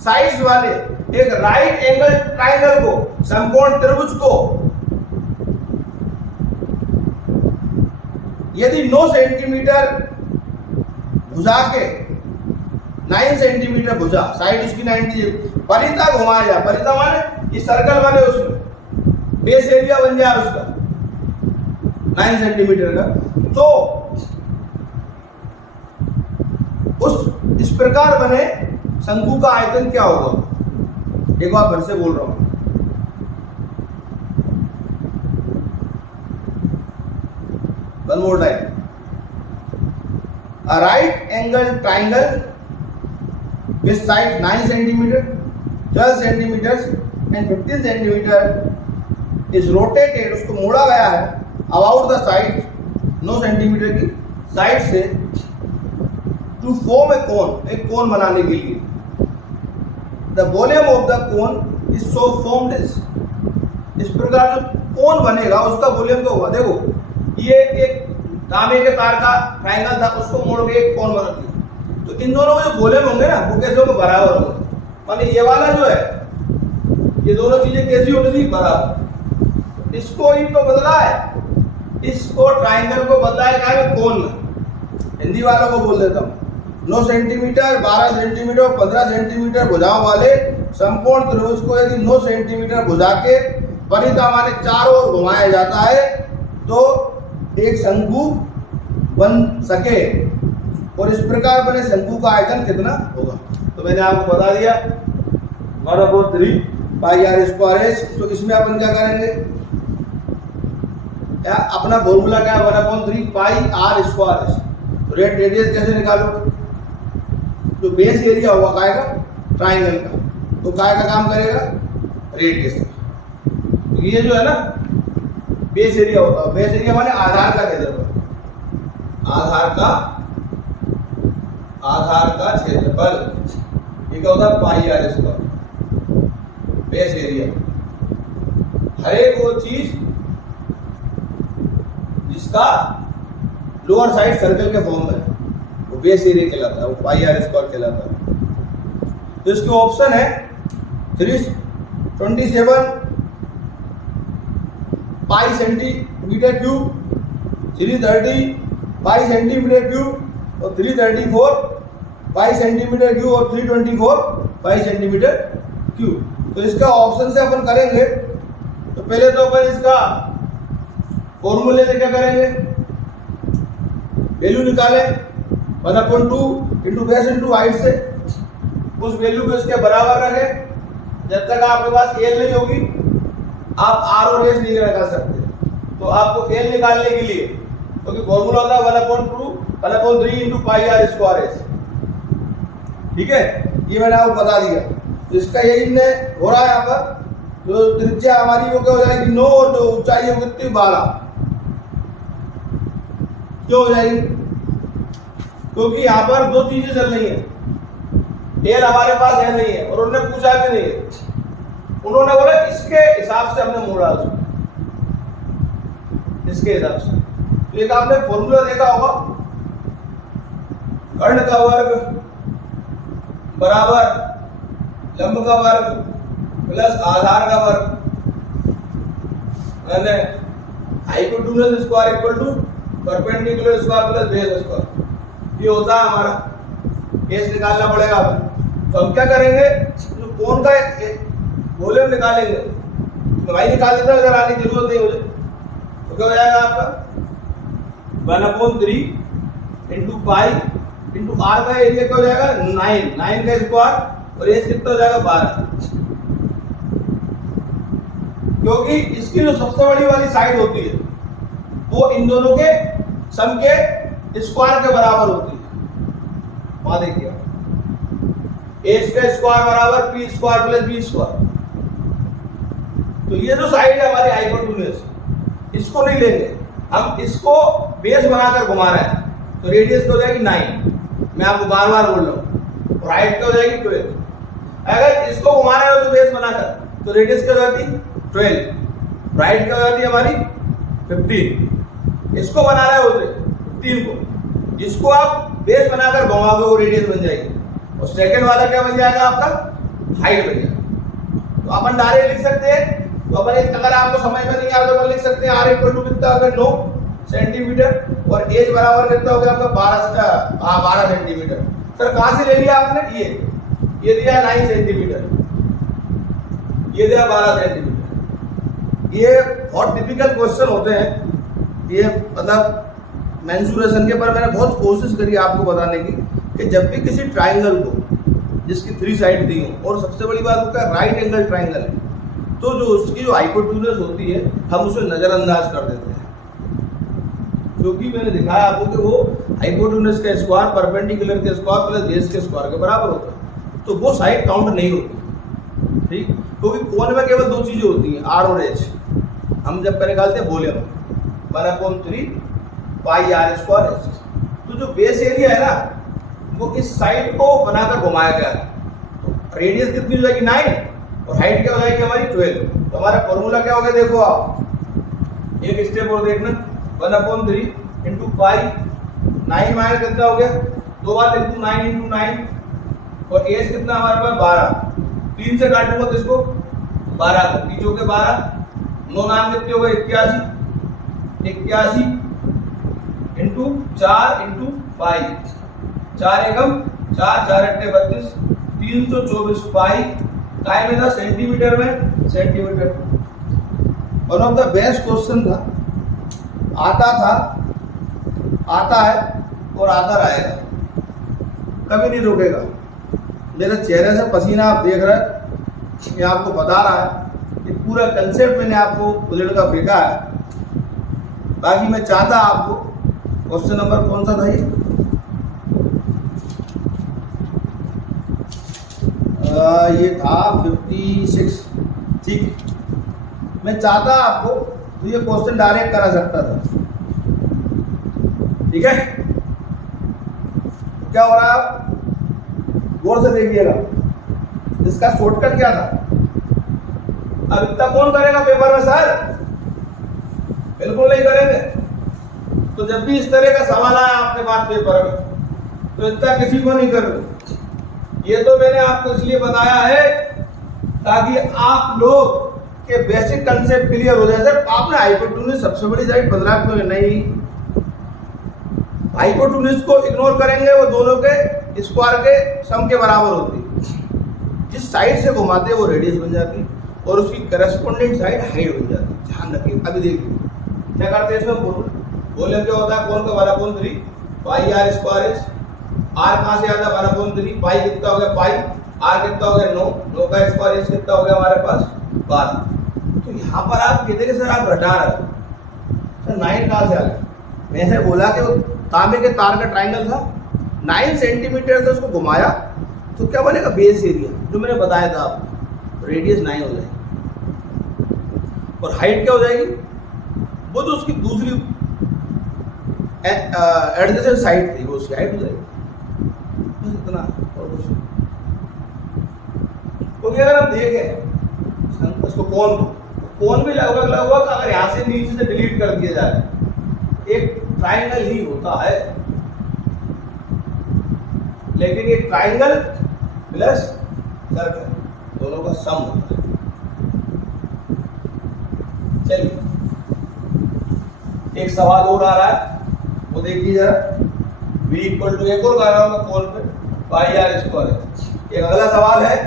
साइड्स वाले एक राइट एंगल ट्राइंगल को, समकोण त्रिभुज को यदि 9 सेंटीमीटर भुजा के, 9 सेंटीमीटर भुजा, साइड उसकी 90, परिता घुमाया जाए, परिता माने इस सर्कल बने उसमें बेस एरिया बन जाए उसका 9 सेंटीमीटर का, तो उस इस प्रकार बने शंकु का आयतन क्या होगा। एक बार फिर से बोल रहा हूं, one more time. A right angle triangle with side 9 centimeter, 12 centimeters and 15 centimeter is rotated, उसको मोड़ा गया है about the side 9 सेंटीमीटर की साइड से to form a cone, एक कोन बनाने के लिए। The volume of the cone is so formed is, इस प्रकार जो कोन बनेगा उसका वॉल्यूम क्या होगा। देखो ये एक तांबे के तार का ट्रायंगल था, उसको मोड़ के एक कोन बना दिया, तो इन दोनों में जो वॉल्यूम होंगे ना वो कैसे होंगे, बराबर होंगे। माने ये वाला जो है, ये दोनों चीजें कैसी होनी थी, बराबर। इसको ही तो बदला है, इसको ट्रायंगल को बदला है क्या है, कोन में। हिंदी वालों को बोल देता हूँ, 9 सेंटीमीटर, 12 सेंटीमीटर और 15 सेंटीमीटर भुजाओं वाले समकोण त्रिभुज को यदि 9 सेंटीमीटर भुजा के परिता माने चारों ओर घुमाया जाता है तो एक शंकु बन सके, और इस प्रकार बने शंकु का आयतन कितना होगा। तो मैंने आपको बता दिया 1/3 पाई आर स्क्वायर एस। तो इसमें अपन क्या करेंगे, क्या अपना फॉर्मूला क्या है, 1/3 पाई आर स्क्वायर एस। तो रेट रेडियस कैसे निकालो, जो बेस एरिया होगा काय का, ट्राइंगल का, तो काय का काम करेगा, रेडियस का। तो ये जो है ना बेस एरिया होता है, बेस एरिया माने आधार का क्षेत्रफल, आधार का क्षेत्रफल, ये क्या होता है, पाई आर स्क्वायर बेस एरिया। हर एक वो चीज जिसका लोअर साइड सर्कल के फॉर्म में वो बेस एरिया कहलाता है, वो पाई आर स्क्वायर कहलाता है। तो इसके ऑप्शन है 327 पाई सेंटीमीटर क्यूब, 330 पाई सेंटीमीटर क्यूब और 334 पाई सेंटीमीटर क्यूब और 324 पाई सेंटीमीटर क्यूब। तो इसका ऑप्शन से अपन करेंगे, तो पहले तो अपन इसका फॉर्मूले से क्या करेंगे, वैल्यू निकालें 1/2 इंटू बेस इंटू हाइट से, उस वैल्यू को इसके बराबर रखें। जब तक आपके पास एल नहीं होगी आप आर और एस नहीं निकाल सकते। तो आपको एल निकालने के लिए, क्योंकि फॉर्मूला होता है 1/3 into pi are square S, ठीक है, ये मैंने आपको बता दिया। तो इसका यही हो रहा है यहाँ पर, जो त्रिज्या हमारी वो क्या हो जाएगी 9 और जो ऊंचाई है वो कितनी 12, क्यों हो जाएगी, क्योंकि यहाँ पर दो चीजें चल रही हैं, एल हमारे पास है नहीं है और उन्होंने पूछा भी नहीं है, उन्होंने बोला इसके हिसाब से हमने मोड़ा उसको, इसके हिसाब से। तो एक आपने फॉर्मूला देखा होगा, कर्ण का वर्ग बराबर लंब का वर्ग प्लस आधार का वर्ग, hypotenuse square equal to perpendicular square plus base square. ये होता है हमारा, केस निकालना पड़ेगा। तो हम क्या करेंगे, जो कोण का वॉल्यूम निकालेंगे, तो भाई निकाल देता अगर आने की जरूरत नहीं मुझे, तो क्या हो जाएगा आपका 1/3 इंटू पाई इंटू आर का एरिया क्या हो जाएगा 9 का स्क्वायर और एस कितना हो जाएगा 12, क्योंकि इसकी जो सबसे बड़ी वाली साइड होती है वो इन दोनों के सम के स्क्वायर के बराबर होती है। वहां देखिए एस का स्क्वायर बराबर P square plus B square. तो ये जो साइड है हमारी हाइपोटेन्यूज, इसको नहीं लेंगे हम, इसको बेस बनाकर घुमा रहे हैं, तो रेडियस क्या हो जाएगी 9, मैं आपको बार बार बोल रहा हूँ, और हाइट क्या हो जाएगी 12। अगर इसको घुमाना है तो बेस बनाकर तो रेडियस क्या हो जाती 12, हाइट क्या हो जाती है हमारी 15, इसको बनाना है होते 15 को, जिसको आप बेस बनाकर घुमाओगे वो रेडियस बन जाएगी, और सेकंड वाला क्या बन जाएगा आपका हाइट बन जाएगा। तो अपन डायरेक्ट लिख सकते हैं, तो अपन अगर आपको समझ में नहीं आ तो अपन लिख सकते हैं r इक्वल टू कितना होगा 9 सेंटीमीटर, और एज बराबर कितना हो गया आपका 12 सेंटीमीटर। सर कहां से ले लिया आपने, ये दिया 9 सेंटीमीटर, ये दिया 12 सेंटीमीटर। ये बहुत टिपिकल क्वेश्चन होते हैं ये, मतलब मेंसुरेशन के, पर मैंने बहुत कोशिश करी आपको बताने की कि जब भी किसी ट्राइंगल को जिसकी 3 साइड दी हो, और सबसे बड़ी बात होता है राइट एंगल ट्राइंगल है, तो जो उसकी जो हाइपोटेन्यूज होती है हम उसे नजरअंदाज कर देते हैं, क्योंकि मैंने दिखाया आपको कि वो हाइपोटेन्यूज का स्क्वायर परपेंडिकुलर के स्क्वायर प्लस बेस के स्क्वायर के बराबर होता है, तो वो साइड काउंट नहीं होती, ठीक, क्योंकि कोण में केवल 2 चीजें होती हैं, आर और एच। हम जब निकालते हैं volume 1/3 pi are square H, तो जो बेस एरिया है ना वो इस साइड को बनाकर घुमाया गया है, तो रेडियस कितनी हो जाएगी 9, और हाइट क्या हो जाएगी हमारी 12। तो हमारा फॉर्मूला क्या हो गया, देखो आप एक स्टेप और देखना, 1/3 इंटू पाई 9 माइनस कितना हो गया, 2 बार लिख दूं 9 इंटू 9, और एज कितना हमारे पास 12, 3 से काटूंगा तो इसको 12 को पीछे के 12, 9 नाम कितने हो गए 81 इंटू 4 इंटू पाई, 4 एकम 4 4 अट्ठे 32, 324 पाई काय में था सेंटीमीटर में, centimetre. One of the best question था, आता है और आता रहेगा, कभी नहीं रुकेगा। मेरे चेहरे से पसीना आप देख रहे हैं, ये आपको बता रहा है कि पूरा कंसेप्ट मैंने आपको उलट का फेंका है। बाकी मैं चाहता आपको क्वेश्चन नंबर कौन सा था ये था 56, ठीक। मैं चाहता आपको तो ये क्वेश्चन डायरेक्ट करा सकता था, ठीक है। क्या हो रहा है, आप गौर से देखिएगा, इसका शॉर्टकट क्या था। अब इतना कौन करेगा पेपर में सर, बिल्कुल नहीं करेंगे। तो जब भी इस तरह का सवाल आया आपके पास पेपर में, तो इतना किसी को नहीं करोगे। ये तो मैंने आपको इसलिए बताया है ताकि आप लोग के बेसिक कंसेप्ट क्लियर हो जाए। सर आपने हाइपोटेन्यूज सबसे बड़ी साइड 15 क्यों नहीं, हाइपोटेन्यूज को इग्नोर करेंगे, वो दोनों के स्क्वायर के सम के बराबर होती है। जिस साइड से घुमाते हैं वो रेडियस बन जाती है, और उसकी करस्पॉन्डिंग साइड हाइट बन जाती है। ध्यान रखिए। अभी देखिए क्या करते हैं इसमें, वॉल्यूम क्या होता है, कौन का 1/3 pi are square H. Are कहां से आता है 1/3, पाई कितना हो गया पाई, आर कितना हो गया 9 का स्क्वायर एच कितना हो गया हमारे पास 12। तो यहाँ पर आप कहते कि सर आप घटा रहे हो, सर 9 कहां से आ गया। मैंने बोला कि वो तांबे के तार का ट्राइंगल था, 9 सेंटीमीटर से उसको घुमाया तो क्या बनेगा बेस एरिया, जो मैंने बताया था आपको, रेडियस 9 हो जाएगी, और हाइट क्या हो जाएगी, वो जो उसकी दूसरी एडजेसेंट साइड थी वो उसकी हाइट हो जाएगी। बस इतना और कुछ नहीं। क्योंकि अगर हम देखें उसको कोण भी लगभग अगर यहाँ से नीचे से डिलीट कर दिया जाए, एक ट्राइंगल ही होता है, लेकिन ये ट्राइंगल प्लस सर्कल दोनों का सम होता है। चलिए एक सवाल और आ रहा है, वो देखिए जरा। v इक्वल टू एक और कर रहा हूं कोण पे पाई आर स्क्वायर। एक अगला सवाल है,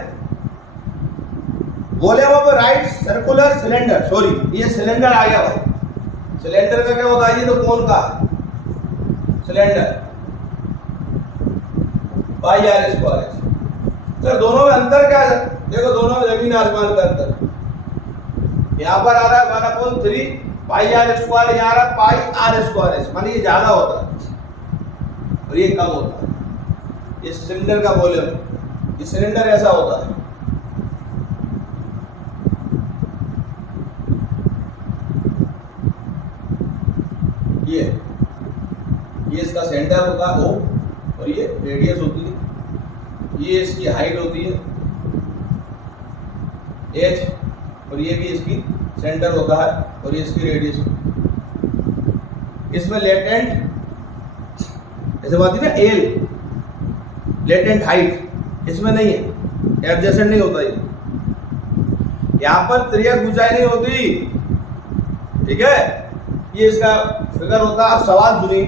volume of right circular cylinder, sorry ये सिलेंडर आ गया भाई। सिलेंडर का क्या होता है, ये तो कोण का है cylinder, pi are square. Sir दोनों में अंतर क्या है, देखो दोनों में जमीन आसमान का अंतर। यहां पर आ रहा है 1/3 पाई आर स्क्वायर, यहाँ आ रहा है पाई आर स्क्वायर, माने ये ज्यादा होता है और ये कम होता है। ये सिलेंडर का वॉल्यूम, ये सिलेंडर ऐसा होता है। ये इसका सेंटर होता है O और ये रेडियस होती है, ये इसकी हाइट होती है H और ये भी इसकी सेंटर होता है और ये इसकी रेडियस होती है। इसमें लेटेंट ऐसे बात है ना L लेटेंट हाइट, इसमें नहीं है, एडजेसेंट नहीं होता ये। यहां पर त्रियक ऊंचाई नहीं होती, ठीक है, ये इसका फिगर होता है। अब सवाल सुनिए,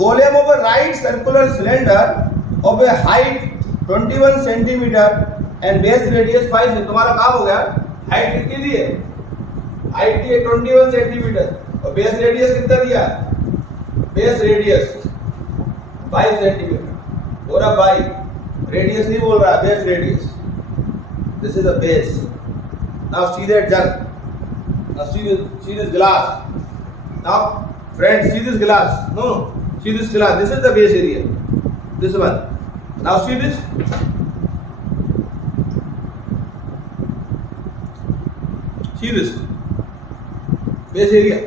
volume of A right circular cylinder of A height 21 centimetre and base radius 5 है। तुम्हारा काम हो गया, हाइट कितनी दी है, हाइट दी है 21 सेंटीमीटर और बेस रेडियस कितना दिया, बेस रेडियस 5 सेंटीमीटर। बोल रहा भाई रेडियस नहीं बोल रहा, base radius, this is the base. Now see that jug, now see this glass, now friends see this glass, no see this glass, this is the base area, this one, now see this, see this base area,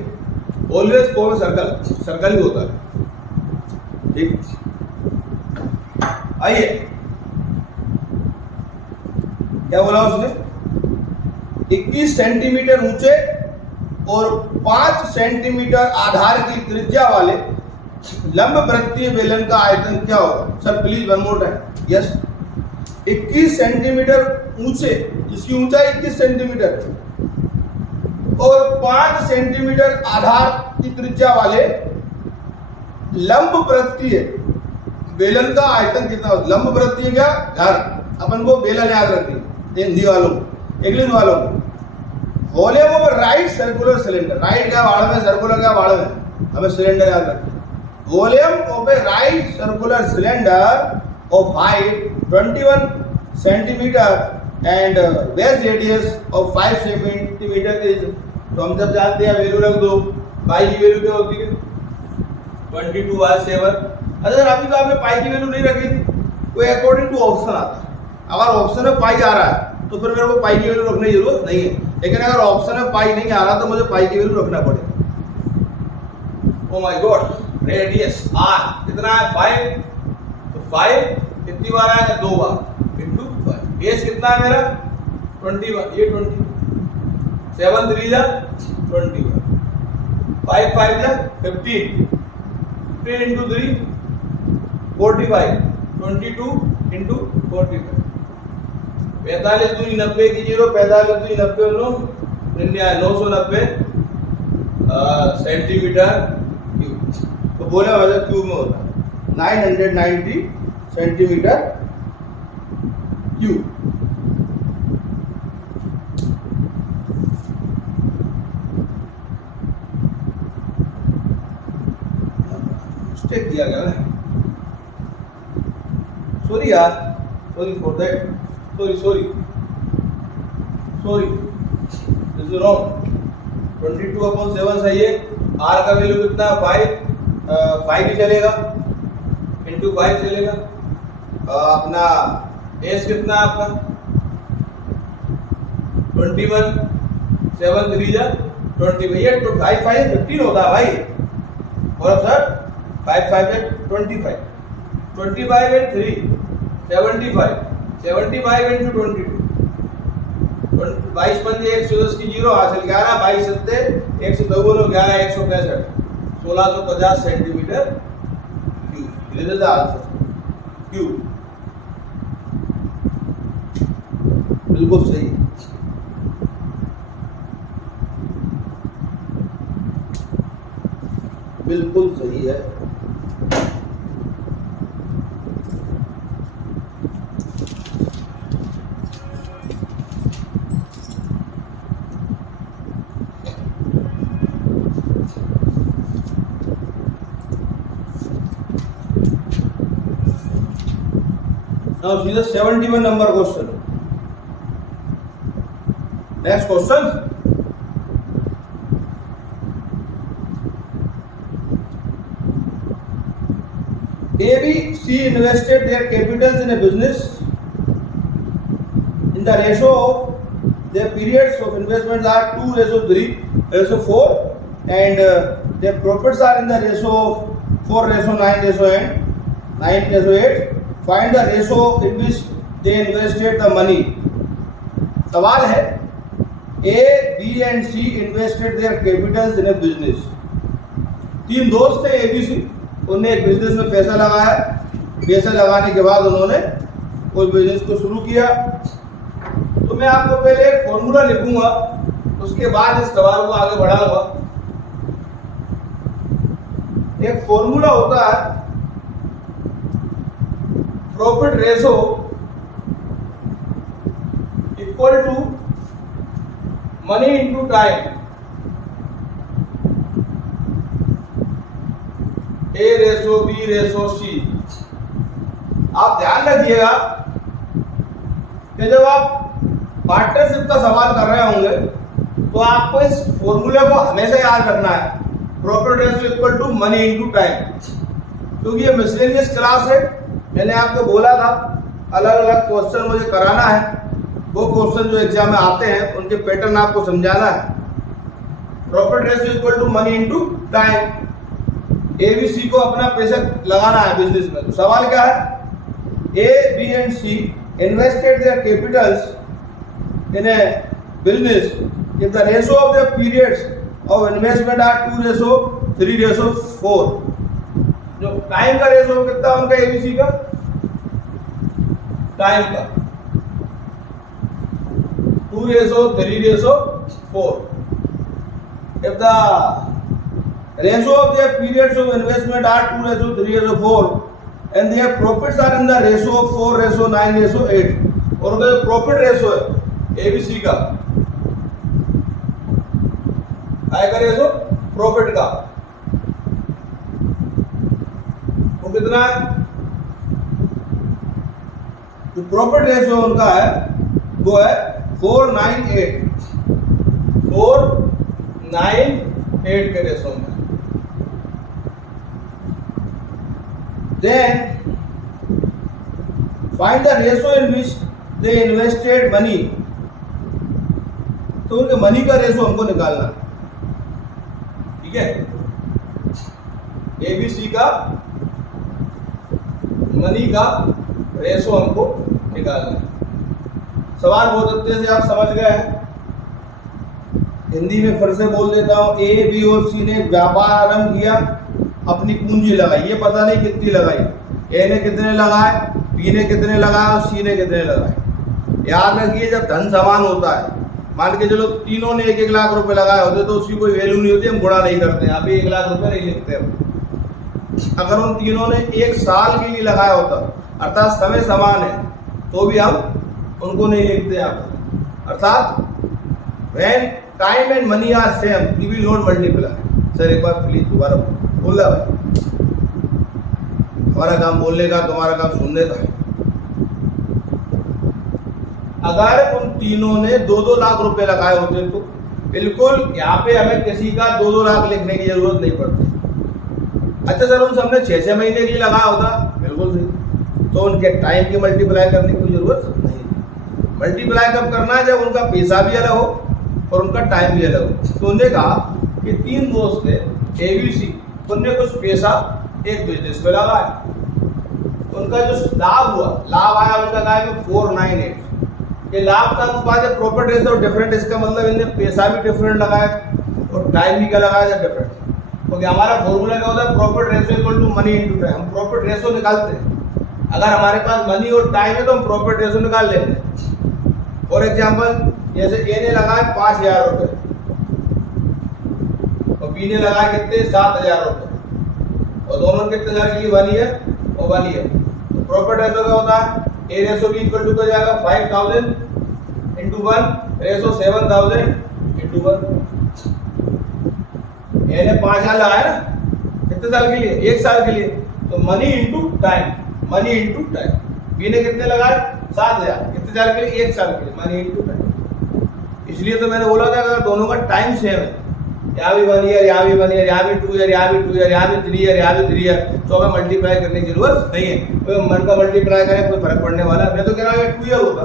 always form a circle, circle ही होता है, ठीक। आइए क्या बोला उसने, 21 centimetre ऊंचे और 5 centimetre आधार की त्रिज्या वाले लंब वृत्तीय बेलन का आयतन क्या होगा। Sir please one more time, yes. 21 centimetre ऊंचे, इसकी ऊंचाई 21 सेंटीमीटर और 5 सेंटीमीटर आधार की त्रिज्या वाले लंब वृत्तीय बेलन का आयतन कितना होगा। लंब वृत्तीय क्या, घर, अपन को बेलन याद रखिए, हिंदी वालों को, इंग्लिश वालों को। Volume of right circular cylinder, right क्या बाढ़ में, सर्कुलर क्या बाढ़ में, हमें सिलेंडर याद रखना। Volume of A right circular cylinder of height 21 centimetre and base radius of 5 centimetre is, तो हम जब जानते हैं वैल्यू रख दो, पाई की वैल्यू क्या होती है 22/7। अगर अभी तो आपने पाई की वैल्यू नहीं रखी थी, कोई अकॉर्डिंग टू ऑप्शन आता है, अगर ऑप्शन में पाई आ रहा है तो फिर मेरे को पाई की वैल्यू रखने की जरूरत नहीं है, लेकिन अगर ऑप्शन में पाई नहीं आ रहा तो मुझे पाई की वैल्यू रखना पड़ेगा। Oh my God, radius r कितना है 5, तो 5 कितनी बार आएगा, 2 बार इनटू 5। बेस कितना है मेरा 21, ये 20, 7 3 जा 21, 5 5 जा 15, 15 into 3 45, 22 into 45, 45 दूनी 90 की 0, 45 दूनी 90 990 सेंटीमीटर क्यूब, तो बोले वजन क्यूब में होता है 990 सेंटीमीटर क्यूब। मिस्टेक किया गया है, सॉरी यार, sorry for that, sorry this is wrong। 22/7 सही है। r का वैल्यू कितना है 5 ही चलेगा, इंटू 5 चलेगा। अपना s कितना है आपका 21, 7 3 जा 20, भैया 5 5 15 होता है भाई, और अब सर 5 5 है 25, 25 and 3 75, 75 into 22, 22 पंजे 110 की 0 हासिल, 11 22 सत्ते 154 11 165, 1650 centimetre cube. This is the answer, cube. बिल्कुल सही, बिल्कुल सही है। Now see the 71 number question. Next question. A, B, C invested their capitals in a business in the ratio of their periods of investments are 2:3:4 and their profits are in the ratio of 4:9:8. Find the ratio in which they invested the money. सवाल है A, B and C invested their capitals in a business. तीन दोस्त थे ABC, उन्होंने एक business में पैसा लगाया। पैसा लगाने के बाद उन्होंने उस बिजनेस को शुरू किया। तो मैं आपको पहले एक फॉर्मूला लिखूंगा, उसके बाद इस सवाल को आगे बढ़ाऊंगा। एक फॉर्मूला होता है profit ratio equal to money into time. A ratio, B ratio, C। आप ध्यान रखिएगा कि जब आप पार्टनरशिप का सवाल कर रहे होंगे तो आपको इस फॉर्मूले को हमेशा याद रखना है, profit ratio equal to money into time. क्योंकि ये मिसलेनियस क्लास है, मैंने आपको बोला था अलग अलग क्वेश्चन मुझे कराना है। वो क्वेश्चन जो एग्जाम में आते हैं उनके पैटर्न आपको समझाना है। Profit ratio equal to money into time. ABC को अपना पैसा लगाना है बिजनेस में। तो सवाल क्या है? A, B and C invested their capitals in a business if the ratio of their periods of investment are 2:3:4। जो टाइम का रेशो कितना उनका ABC का? टाइम का 2:3:4। If the ratio of their periods of investment are 2:3:4 and their profits are in the ratio of 4:9:8, और उनका जो profit ratio है ABC का, आएगा रेशो प्रॉफिट का, वो कितना है? जो प्रॉफिट रेशो उनका है वो है 4:9:8 के रेशो में। Then find the ratio in which they invested money। तो उनके मनी का रेशो हमको निकालना, ठीक है? ABC का मनी का रेशो हमको निकालना है। सवाल बहुत अच्छे से आप समझ गए हैं। हिंदी में फिर से बोल देता हूं। A, B और C ने व्यापार आरंभ किया, अपनी पूंजी लगाई, ये पता नहीं कितनी लगाई। A ने कितने लगाए, B ने कितने लगाए और C ने कितने लगाए। याद रखिए, जब धन समान होता है, मान के चलो तीनों ने 1-1 लाख रुपए लगाए होते तो उसकी कोई वैल्यू नहीं होती, हम गुणा नहीं करते। यहाँ पे 1 लाख रुपए नहीं लिखते हम। अगर उन तीनों ने 1 साल के लिए लगाया होता, अर्थात समय समान है, तो भी हम उनको नहीं लिखते यहाँ पर। अर्थात when time and money are same, we will not multiply। Sir एक बार प्लीज दोबारा बोल रहा भाई, हमारा काम बोलने का, तुम्हारा काम सुनने का। अगर उन तीनों ने 2-2 लाख रुपए लगाए होते तो बिल्कुल यहाँ पे हमें किसी का 2-2 लाख लिखने की जरूरत नहीं पड़ती। अच्छा सर, उन सबने 6-6 महीने के लिए लगाया होता, बिल्कुल सही, तो उनके टाइम की मल्टीप्लाई करने की जरूरत नहीं। मल्टीप्लाई कब करना है? जब उनका पैसा भी अलग हो और उनका टाइम भी अलग हो। तो उन्होंने कहा कि 3 दोस्त थे ABC, उनने कुछ पैसा एक बिजनेस में लगाया, उनका जो लाभ हुआ, लाभ आया उनका का 498। ये लाभ का अनुपात है प्रॉफिट रेशो डिफरेंट। इसका मतलब इनने पैसा भी डिफरेंट लगाया और टाइम भी क्या लगाया था, डिफरेंट। क्योंकि हमारा फॉर्मूला क्या होता है? Profit ratio equal to money into time. हम प्रॉफिट रेशो निकालते हैं। अगर हमारे पास मनी और टाइम है तो हम प्रॉफिट रेशो निकाल लेते हैं। फॉर एग्जाम्पल, जैसे A ने लगाए 5000 रुपए और B ने लगाए कितने? 7000 रुपए, और दोनों कितने हजार के लिए? 1 ईयर और 1 ईयर। तो प्रॉफिट रेशो क्या होता है? A ratio B equal to क्या जाएगा? 5000 इंटू 1 रेशो 7000 इंटू 1। A ने 5000 लगाया ना, कितने साल के लिए? 1 साल के लिए। तो money into time, money into time. B ने कितने लगाए? 7000, कितने साल के लिए? 1 साल के लिए, मनी इंटू टाइम। इसलिए तो मैंने बोला था अगर दोनों का टाइम सेम है, यहाँ भी 1 ईयर, यहाँ भी 1 ईयर, यहाँ भी 2 ईयर, यहाँ भी 2 ईयर, यहाँ भी 3 ईयर, यहाँ भी 3 ईयर, तो हमें मल्टीप्लाई करने की जरूरत नहीं है। तो मन का मल्टीप्लाई करें, कोई फर्क पड़ने वाला है? मैं तो कह रहा हूँ 2 ईयर होगा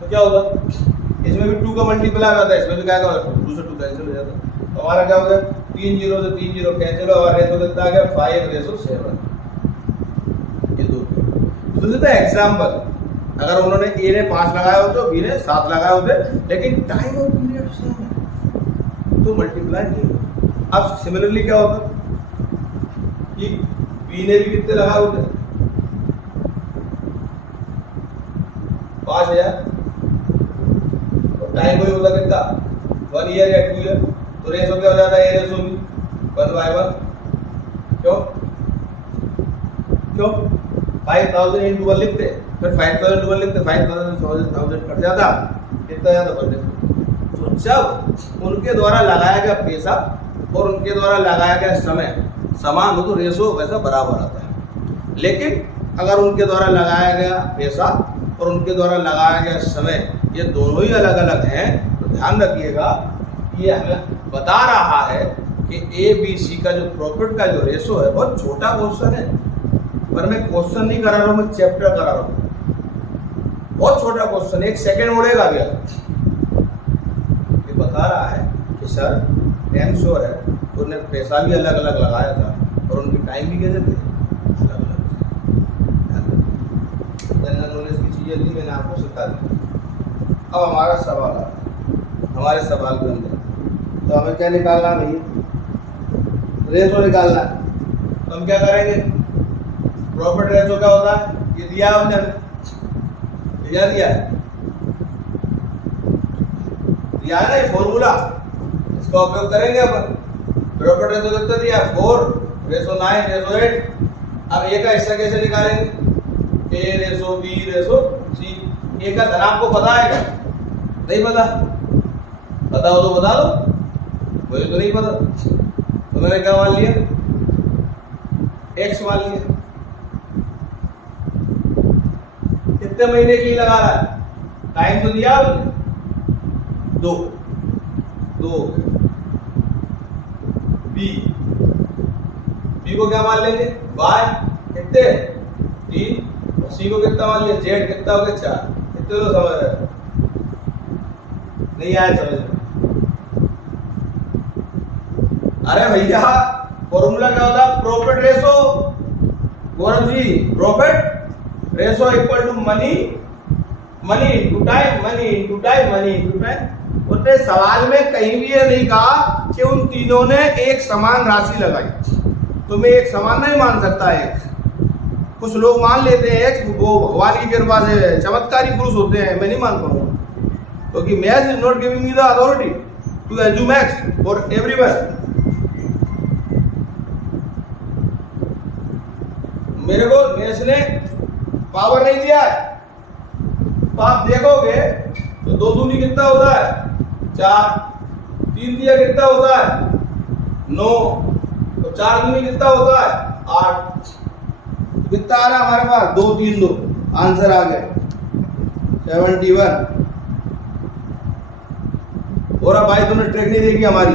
तो क्या होगा? इसमें भी 2 का मल्टीप्लाई होता है, इसमें भी क्या होगा? 2 से 2 कैंसिल हो जाता है। हमारा क्या हो गया 3 जीरो से 3 जीरो कैंसिल और रेशो कितना आ गया 5:7। ये दो तो एग्जाम्पल, अगर उन्होंने ए ने 5 लगाया होते बी ने 7 लगाए होते, लेकिन टाइम और पीरियड सेम है तो मल्टीप्लाई नहीं होगा। अब सिमिलरली क्या होता कि बी ने भी कितने लगाए होते 5000, तो टाइम कोई होता कितना 1 ईयर या 2 ईयर, तो रेशो क्या हो जाता है ए रेशो बी 1/1। क्यों 5000 into 1 लिखते, फिर 5000 into 1 लिखते, 5000 कट जाता, कितना जाता बनने। तो जब उनके द्वारा लगाया गया पैसा और उनके द्वारा लगाया गया समय समान हो तो रेशो वैसा बराबर आता है। लेकिन अगर उनके द्वारा लगाया गया पैसा और उनके द्वारा लगाया गया समय ये दोनों ही अलग अलग हैं, तो ध्यान रखिएगा ये हमें बता रहा है कि ए बी सी का जो प्रॉफिट का जो रेशो है बहुत छोटा क्वेश्चन है, पर मैं क्वेश्चन नहीं करा रहा हूँ, मैं चैप्टर करा रहा हूँ। बहुत छोटा क्वेश्चन, 1 सेकेंड उड़ेगा गया। ये बता रहा है कि सर डैम श्योर है उन्होंने पैसा भी अलग अलग लगाया था और उनके टाइम भी कैसे थे अलग अलग। जनरल नॉलेज की चीज़ें थी, मैंने आपको सिखा दी। अब हमारा सवाल है, हमारे सवाल के अंदर तो हमें क्या निकालना है भैया, रेशो निकालना है। तो हम क्या करेंगे, प्रॉफिट रेशो क्या होता है ये दिया हमने, दिया है ना ये फॉर्मूला, इसका उपयोग करेंगे अपन। प्रॉफिट रेशो कितना दिया 4:9:8। अब ए का हिस्सा कैसे निकालेंगे, ए रेशो बी रेशो सी। ए का धन आपको पता है क्या, नहीं पता, पता हो तो बता दो, मुझे तो नहीं पता। तो मैंने क्या मान लिया x मान लिया। कितने महीने के लिए लगा रहा है, टाइम तो दिया आपने 2 बी को क्या मान लेंगे y कितने 3 और सी को कितना मान लिया z कितना हो गया 4। कितने तो समझ रहे नहीं आया समझ में। अरे भैया फॉर्मूला क्या होता है, profit ratio, Gaurav ji profit ratio equal to money into time, money into time. उन्होंने सवाल में कहीं भी ये नहीं कहा कि उन तीनों ने एक समान राशि लगाई, तो मैं एक समान नहीं मान सकता। एक कुछ लोग मान लेते हैं एक, वो भगवान की कृपा से चमत्कारी पुरुष होते हैं, मैं नहीं मान पाऊंगा, क्योंकि maths is not giving me the authority to assume X for everyone. मेरे को मैथ्स ने पावर नहीं दिया है, तो आप देखोगे तो 2 दूनी कितना होता है 4, 3 दिया कितना होता है 9, तो 4 दूनी कितना होता है 8। कितना आ रहा है हमारे पास 2 3 2, आंसर आ गए 71। और अब भाई तुमने ट्रिक नहीं देखी हमारी,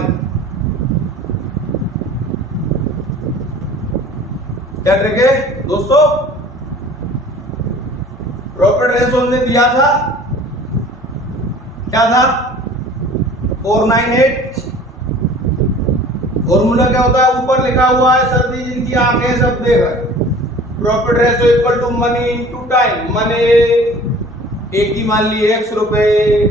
क्या ट्रिक है दोस्तों, प्रॉफिट रेशो हमने दिया था क्या था 498। फॉर्मूला क्या होता है ऊपर लिखा हुआ है, सर्दी जिनकी आंखें सब देख रहे। Profit ratio equal to money into time. Money एक ही मान लिए x रुपए,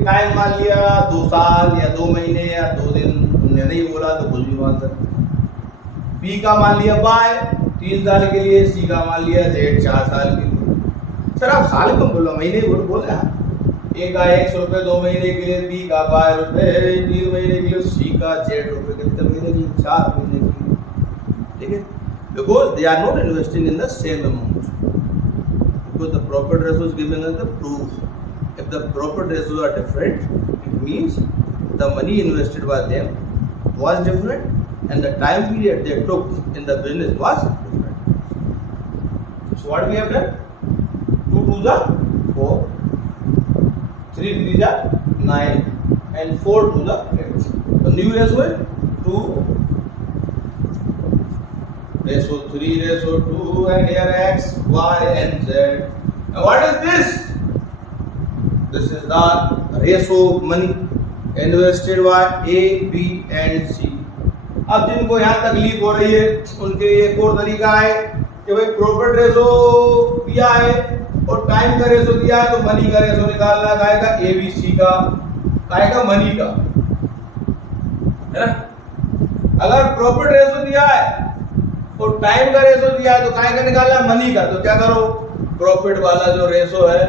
टाइम मान लिया 2 साल या 2 महीने या 2 दिन, तुमने नहीं बोला तो कुछ भी मान सकते। बी का मान लिया बाय 3 साल के लिए, सी का मान लिया z 4 साल के लिए। सर आप साल क्यों बोलो, महीने बोल रहे हैं। ए का x रुपए 2 महीने के लिए, बी का y रुपए 3 महीने के लिए, सी का z रुपए कितने महीने के लिए 4 महीने के लिए, ठीक है। Because they are not investing in the same amount. Because the profit ratio is giving us the proof. If the profit ratios are different, it means the money invested by them was different and the time period they took in the business was different. So what we have done? 2 to the 4, 3 to the 9 and 4 to the 8. The new ratio is 2 ratio 3 ratio 2 and here x, y and z. Now what is this? This is the ratio of money invested by A, B and C. अब जिनको यहाँ तकलीफ हो रही है उनके लिए एक और तरीका है कि भाई प्रॉफिट रेशो दिया है और टाइम का रेशो दिया है, तो मनी का रेशो निकालना आएगा एबीसी का, आएगा मनी का, है ना। अगर प्रॉफिट रेशो दिया है और टाइम का रेशो दिया है तो काय का निकालना है, मनी का। तो क्या करो, प्रॉफिट वाला जो रेशो है,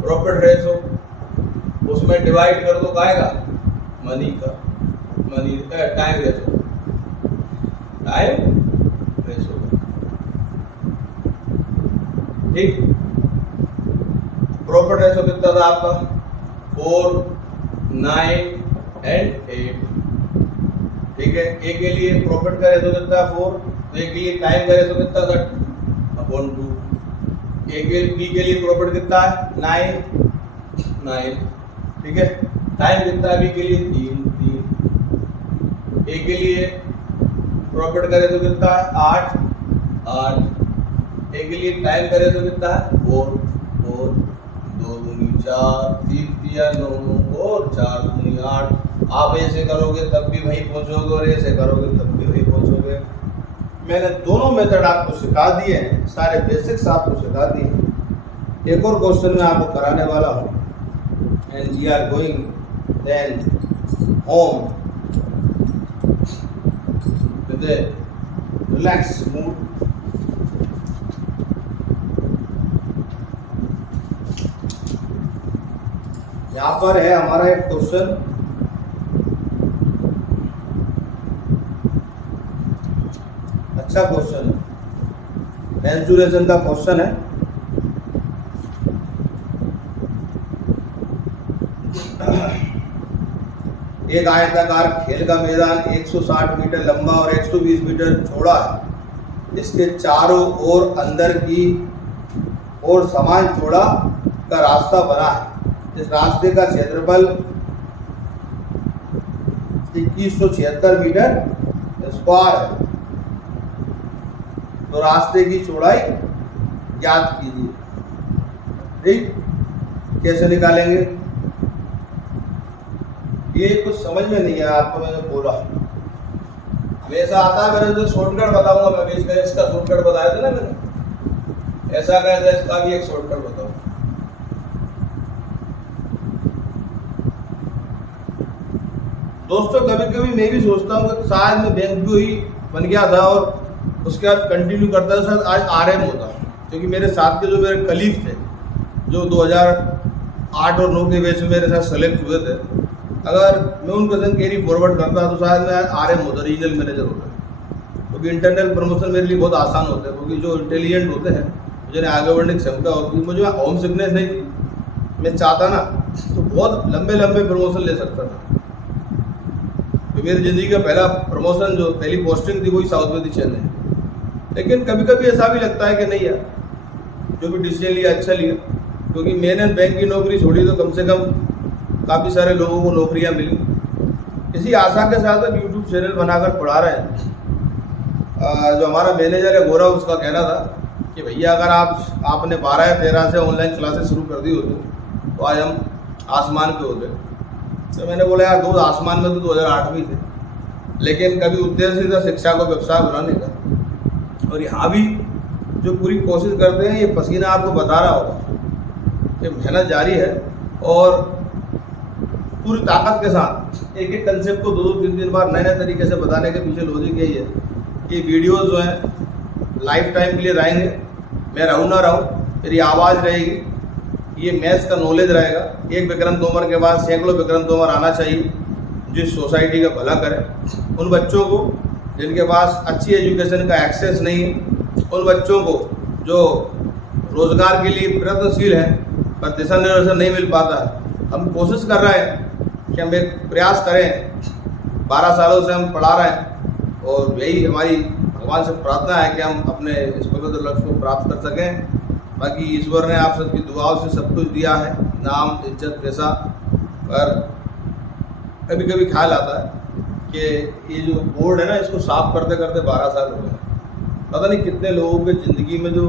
प्रॉफिट रेशो, उसमें डिवाइड कर दो काय का, मनी का, money time ratio, time ratio, ठीक। प्रॉफिट रेशो कितना था आपका, 4, 9 एंड 8, ठीक है। ए के लिए प्रॉफिट का रेशो कितना है 4, तो ए के लिए टाइम का रेशो कितना था 2/2। ए के बी के लिए प्रॉफिट कितना है 9, ठीक है। टाइम कितना है बी के लिए 3। ए के लिए प्रॉफिट का रेशो कितना है 8। ए के लिए टाइम का रेशो कितना है 4, 2 दूनी 4, 3 दिया 9 और 4 दूनी 8। आप ऐसे करोगे तब भी वहीं पहुंचोगे और ऐसे करोगे तब भी वहीं पहुंचोगे। मैंने दोनों मेथड आपको सिखा दिए हैं, सारे बेसिक्स आपको सिखा दिए। एक और क्वेश्चन मैं आपको कराने वाला हूँ, and we are going then home with a relax mood. यहाँ पर है हमारा एक क्वेश्चन, अच्छा क्वेश्चन है, मेंसुरेशन का क्वेश्चन है। एक आयताकार खेल का मैदान 160 मीटर लंबा और 120 मीटर चौड़ा है। इसके चारों ओर अंदर की ओर समान चौड़ा का रास्ता बना है। इस रास्ते का क्षेत्रफल 2176 मीटर स्क्वायर है। तो रास्ते की चौड़ाई ज्ञात कीजिए, ठीक। कैसे निकालेंगे, ये कुछ समझ में नहीं आया आपको, मैंने बोला हमेशा आता है, मैंने जो शॉर्टकट बताऊंगा मैं भी, इसका शॉर्टकट बताया था ना मैंने, ऐसा कैसे इसका भी एक शॉर्टकट बताऊं। दोस्तों कभी कभी मैं भी सोचता हूँ कि शायद मैं बैंक भी ही बन गया था और उसके बाद कंटिन्यू करता था, शायद आज आरएम होता, क्योंकि मेरे साथ के जो मेरे कलीग थे जो 2008 और 9 के बैच में मेरे साथ सेलेक्ट हुए थे, अगर मैं उनका संग कैरी फॉरवर्ड करता तो शायद मैं आरएम होता, रीजनल मैनेजर होता। क्योंकि इंटरनल प्रमोशन मेरे लिए बहुत आसान होता है, क्योंकि जो इंटेलिजेंट होते हैं जिन्हें आगे बढ़ने की क्षमता होती है, मुझे होम सिकनेस नहीं थी, मैं चाहता ना तो बहुत लंबे लंबे प्रमोशन ले सकता था। तो मेरी ज़िंदगी का पहला प्रमोशन, जो पहली पोस्टिंग थी, वही साउथ में थी, चेन्नई। लेकिन कभी कभी ऐसा भी लगता है कि नहीं यार, जो भी डिसीजन लिया अच्छा लिया, क्योंकि मैंने बैंक की नौकरी छोड़ी तो कम से कम काफ़ी सारे लोगों को नौकरियां मिली। इसी आशा के साथ अब यूट्यूब चैनल बनाकर पढ़ा रहे हैं। जो हमारा मैनेजर है गौरव, उसका कहना था कि भैया अगर आपने 12 या 13 से ऑनलाइन क्लासेस शुरू कर दी होती तो आज हम आसमान पे होते। तो मैंने बोला यार, दो आसमान में तो 2008 में थे, लेकिन कभी उद्देश्य नहीं था शिक्षा को व्यवसाय बनाने का। और यहाँ भी जो पूरी कोशिश करते हैं, ये पसीना आपको बता रहा होगा कि मेहनत जारी है और पूरी ताकत के साथ एक एक कंसेप्ट को 2-2, 3-3 बार नए नए तरीके से बताने के पीछे लॉजिक यही है कि वीडियोस जो हैं लाइफ टाइम के लिए रहेंगे। मैं रहूँ ना रहूँ, मेरी आवाज़ रहेगी, ये मैथ्स का नॉलेज रहेगा। एक विक्रम तोमर के बाद सैकड़ों विक्रम तोमर आना चाहिए जो सोसाइटी का भला करे। उन बच्चों को जिनके पास अच्छी एजुकेशन का एक्सेस नहीं है, उन बच्चों को जो रोज़गार के लिए प्रयत्नशील हैं पर दिशा निर्देशन नहीं मिल पाता है। हम कोशिश कर रहे हैं कि हम एक प्रयास करें, 12 सालों से हम पढ़ा रहे हैं और यही हमारी भगवान से प्रार्थना है कि हम अपने इस पवित्र लक्ष्य को प्राप्त कर सकें। बाकी ईश्वर ने आप सबकी दुआओं से सब कुछ दिया है, नाम, इज्जत, पैसा। पर कभी कभी ख्याल आता है कि ये जो बोर्ड है ना, इसको साफ करते करते 12 साल हो गए। पता नहीं कितने लोगों के ज़िंदगी में जो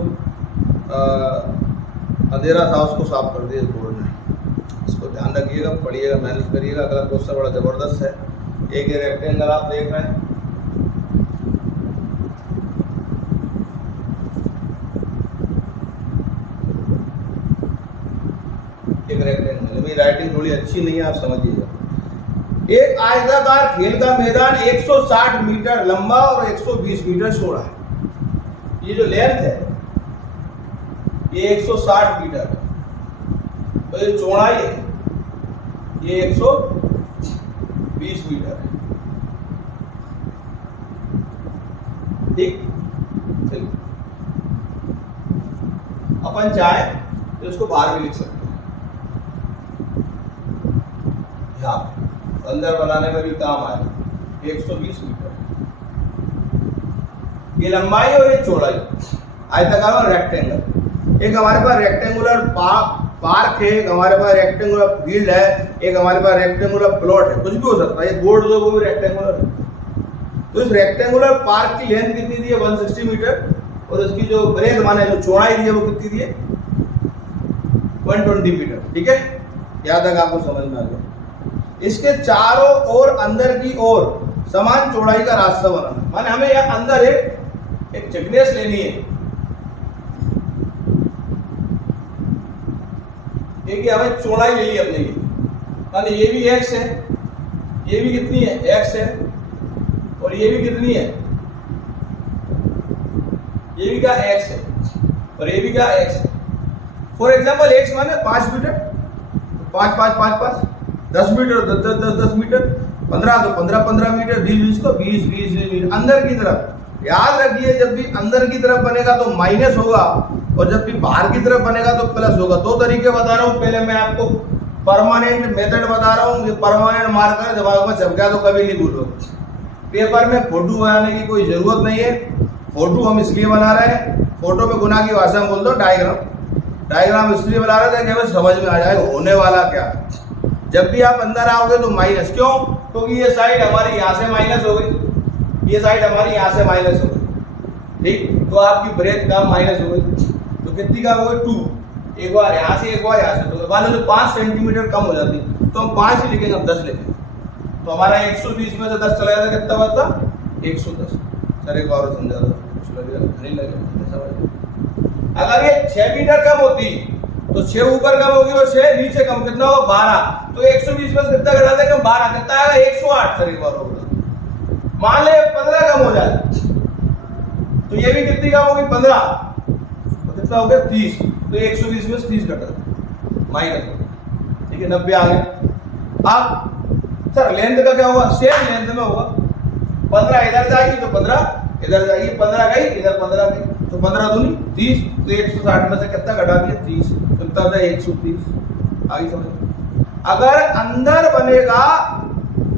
अंधेरा था उसको साफ कर दिया इस बोर्ड ने। इसको ध्यान रखिएगा, पढ़िएगा, मेहनत करिएगा। अगला क्वेश्चन बड़ा ज़बरदस्त है। एक रेक्टेंगल आप देख रहे हैं, एक रेक्टेंगल। मेरी राइटिंग थोड़ी अच्छी नहीं है, आप समझिएगा। एक आयताकार खेल का मैदान 160 मीटर लंबा और 120 मीटर चौड़ा है। ये जो लेंथ है ये 160 मीटर है, तो ये चौड़ाई है ये 120 मीटर है। ठीक, चलिए अपन चाहे तो इसको बाहर भी लिख सकते हैं, यहाँ अंदर बनाने में भी काम आए। 120 मीटर ये लंबाई और ये चौड़ाई, आयताकार और रेक्टेंगल। एक हमारे पास रेक्टेंगुलर पार्क है, एक हमारे पास रेक्टेंगुलर फील्ड है, एक हमारे पास रेक्टेंगुलर प्लॉट है, कुछ भी हो सकता है। ये बोर्ड जो वो भी रेक्टेंगुलर है। तो इस रेक्टेंगुलर पार्क की लेंथ कितनी दी है? 160 मीटर, और इसकी जो ब्रेथ माने जो चौड़ाई दी है वो कितनी दी है? 120 मीटर। ठीक है, यहाँ तक आपको समझ में आ गया। इसके चारों ओर अंदर की ओर समान चौड़ाई का रास्ता बनाना, माने हमें यहाँ अंदर एक थिकनेस लेनी है। देखिए हमें चौड़ाई ले ली अपने की, माने ये भी x है, ये भी कितनी है? x है, और ये भी कितनी है? ये भी क्या? x है, और ये भी क्या? x है। फॉर एग्जाम्पल x माने 5 मीटर, 5 5 5 5, 10 मीटर 10 10 10 10 मीटर, 15 तो 15 15 मीटर, 20 तो 20 20 मीटर अंदर की तरफ। याद रखिए जब भी अंदर की तरफ बनेगा तो माइनस होगा, और जब भी बाहर की तरफ बनेगा तो प्लस होगा। दो तरीके बता रहा हूँ, पहले मैं आपको परमानेंट मेथड बता रहा हूँ। ये परमानेंट मार्कर दिमाग में छप गया तो कभी नहीं भूलोगे। पेपर में फोटो बनाने की कोई जरूरत नहीं है। फोटो हम इसलिए बना रहे हैं, फोटो में गुना की भाषा में बोल दो डायग्राम इसलिए बना रहे थे कि हमें समझ में आ जाए होने वाला क्या। जब भी आप अंदर आओगे तो माइनस, क्यों? क्योंकि ये साइड हमारी यहाँ से माइनस हो गई, ये साइड हमारी यहाँ से माइनस हो गई। ठीक, तो आपकी ब्रेथ का माइनस हो गई, तो कितनी का हो गई? 2। एक बार यहाँ से एक बार यहाँ से, तो मान लो 5 सेंटीमीटर कम हो जाती, तो हम 5 ही लिखेंगे, हम 10 लिखेंगे। तो हमारा 120 में से 10 चला जाता, कितना बचता? 110। सर एक बार समझा दो, कुछ लगेगा नहीं लगेगा। अगर ये 6 मीटर कम होती तो 6 ऊपर कम होगी और 6 नीचे कम, कितना होगा? 12। तो 120 में से कितना घटा देंगे? 12। कितना आएगा? 108। सर एक बार होगा, मान ले 15 कम हो जाए तो ये भी कितनी कम होगी? 15। तो कितना हो गया? 30। तो 120 में से 30 घटा माइनस हो गया। ठीक है, 90 आ गया। अब सर लेंथ का क्या होगा? सेम लेंथ में होगा। 15 इधर जाएगी तो 15 इधर जाएगी, 15 गई इधर, 15 गई, तो 15 दूनी 30। तो 160 में से कितना घटा दिया? 30। तो कितना था? 130। आगे समझ। अगर अंदर बनेगा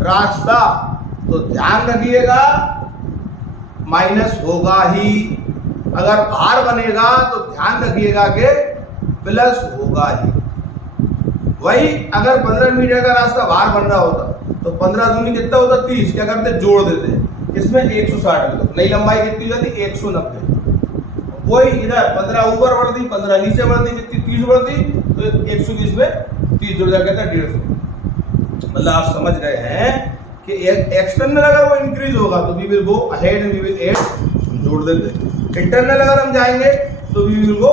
रास्ता तो ध्यान रखिएगा माइनस होगा ही, अगर बाहर बनेगा तो ध्यान रखिएगा कि प्लस होगा ही। वही अगर 15 मीटर का रास्ता बाहर बन रहा होता तो 15 दूनी कितना होता? 30। क्या करते? जोड़ देते, इसमें 160 में नई लंबाई कितनी हो जाती? 190। वही इधर 15 ऊपर बढ़ती, 15 नीचे बढ़ती, कितनी? 30 बढ़ती, तो 120 में 30 जुड़ जाएगा, 150। मतलब आप समझ गए हैं कि एक्सटर्नल अगर वो इंक्रीज होगा तो we will go ahead and we will add, जोड़ देते। इंटरनल अगर हम जाएंगे तो वी विल गो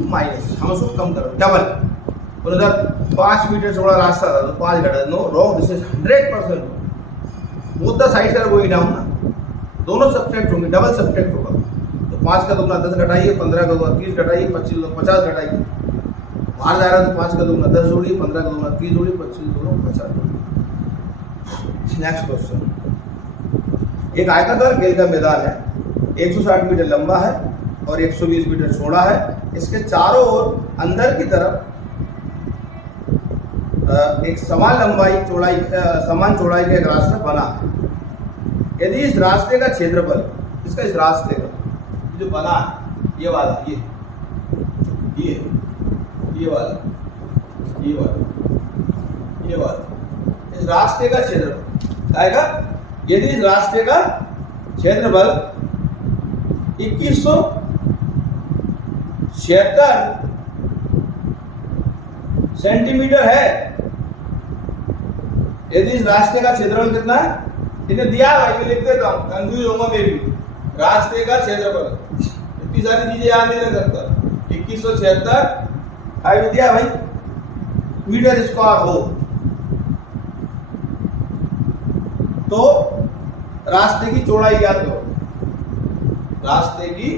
माइनस, हम उसको कम करो, डबल। उधर 5 मीटर चौड़ा रास्ता था तो 5 घटा। No wrong, this is 100%। Both the sides are going down ना, दोनों सब्ट्रैक्ट होंगे, डबल सब्ट्रैक्ट होगा। तो 5 का दुगना 10 घटाइए, 15 का दुगना 30 घटाइए, 25 का 50 घटाइए। बाहर जा रहा है तो 5 का दुगना 10 जोड़िए, 15 का दुगना 30 जोड़िए, 25 का दुगना 50 जोड़िए। Next question. एक आयताकार खेल का मैदान है, 160 मीटर लंबा है और 120 मीटर चौड़ा है। इसके चारों ओर अंदर की तरफ एक समान चौड़ाई का एक रास्ता बना है। यदि इस रास्ते का क्षेत्रफल, इस रास्ते का जो बना है, ये वाला, ये वाला इस रास्ते का क्षेत्रफल आएगा। यदि इस रास्ते का क्षेत्रफल 2176 सेंटीमीटर है, यदि इस रास्ते का क्षेत्रफल कितना है, इन्हें दिया है भाई, मैं लिख देता हूँ, कंफ्यूज होगा मैं भी। रास्ते का क्षेत्रफल, इतनी सारी चीजें याद नहीं रख सकता। 2176 दिया भाई मीटर स्क्वायर हो। तो रास्ते की चौड़ाई याद करो, रास्ते की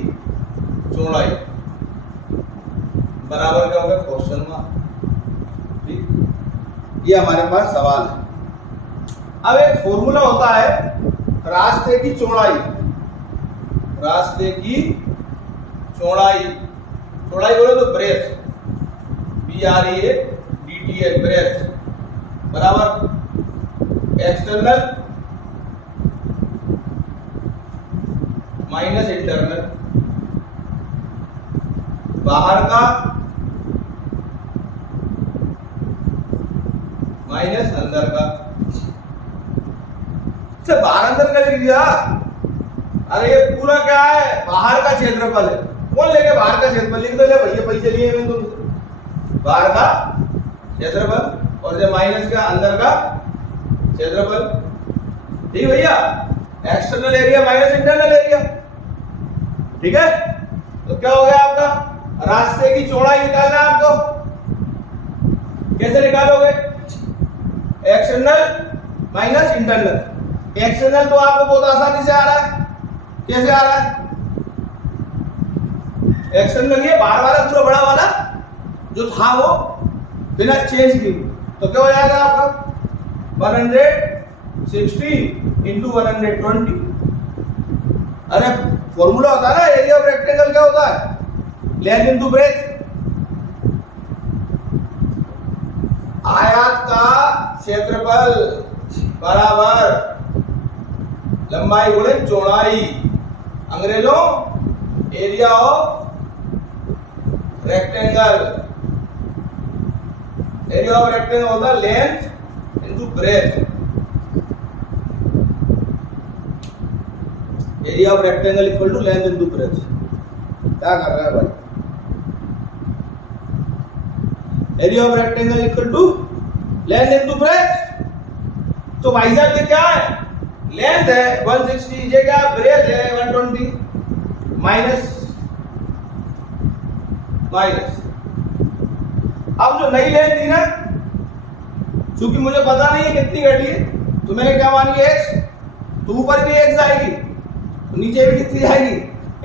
चौड़ाई बराबर क्या होगा, क्वेश्चन मार्क। ठीक, ये हमारे पास सवाल है। अब एक फॉर्मूला होता है रास्ते की चौड़ाई, रास्ते की चौड़ाई, चौड़ाई बोले तो ब्रेथ, BREADTH, ब्रेथ बराबर एक्सटर्नल माइनस इंटरनल, बाहर का माइनस अंदर का। से बाहर अंदर का लिख दिया, अरे ये पूरा क्या है, बाहर का क्षेत्रफल है। कौन लेके बाहर का क्षेत्रफल लिख दो, ले भैया पैसे लिए मैंने तुमसे, बाहर का क्षेत्रफल और जो माइनस का अंदर का क्षेत्रफल। ठीक भैया, external area minus internal area. ठीक है, तो क्या हो गया आपका, रास्ते की चौड़ाई निकालना है आपको। कैसे निकालोगे, एक्सटर्नल माइनस इंटरनल। एक्सटर्नल तो आपको बहुत आसानी से आ रहा है, कैसे आ रहा है, एक्सटर्नल ये बाहर वाला पूरा बड़ा वाला जो था वो बिना चेंज की, तो क्या हो जाएगा आपका 160 इंटू 120। अरे फॉर्मूला होता है ना एरिया ऑफ रेक्टेंगल, क्या होता है, लेंथ इंटू ब्रेथ। आयत का क्षेत्रफल बराबर लंबाई गुणे चौड़ाई, अंग्रेजों area of rectangle, area of rectangle होता है length into breadth. Area of rectangle equal to length into breadth. क्या कर रहा है भाई, area of rectangle equal to length into breadth. तो भाई साहब ये क्या है, लेंथ है 160, ये क्या ब्रेथ है 120, माइनस माइनस। अब जो नई लेंथ थी ना, क्योंकि मुझे पता नहीं है कितनी घटी है, तो मैंने क्या मानी x, तो ऊपर भी x आएगी, तो नीचे भी कितनी जाएगी,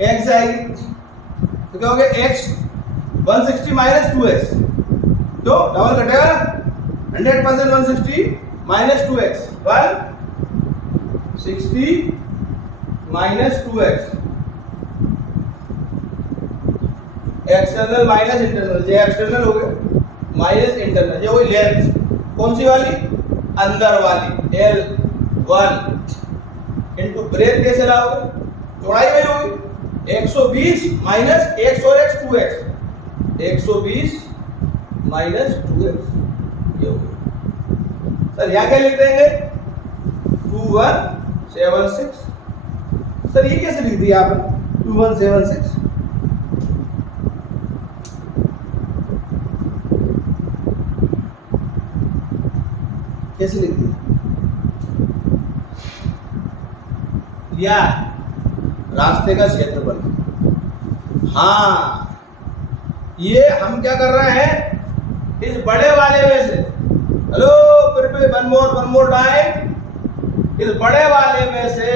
x आएगी। तो क्या हो गया x 160 माइनस 2x, क्यों डबल घटेगा ना, 100% 160 minus 2x, 160 minus 2x, external minus internal, ये एक्सटर्नल हो गया माइनस इंटरनल, ये वही लेंथ कौन सी वाली, अंदर वाली L1 इंटू ब्रेथ कैसे लाओगे, चौड़ाई वही होगी 120 माइनस x और x 2x, 120 माइनस 2x, ये हो गया। सर यहाँ क्या लिख देंगे 2176। सर ये कैसे लिख दिया आपने 2176, कैसे लिख दिया, या रास्ते का क्षेत्रफल। हाँ, ये हम क्या कर रहे हैं, इस बड़े वाले में से, हेलो फिर वन मोर टाइम, इस बड़े वाले में से,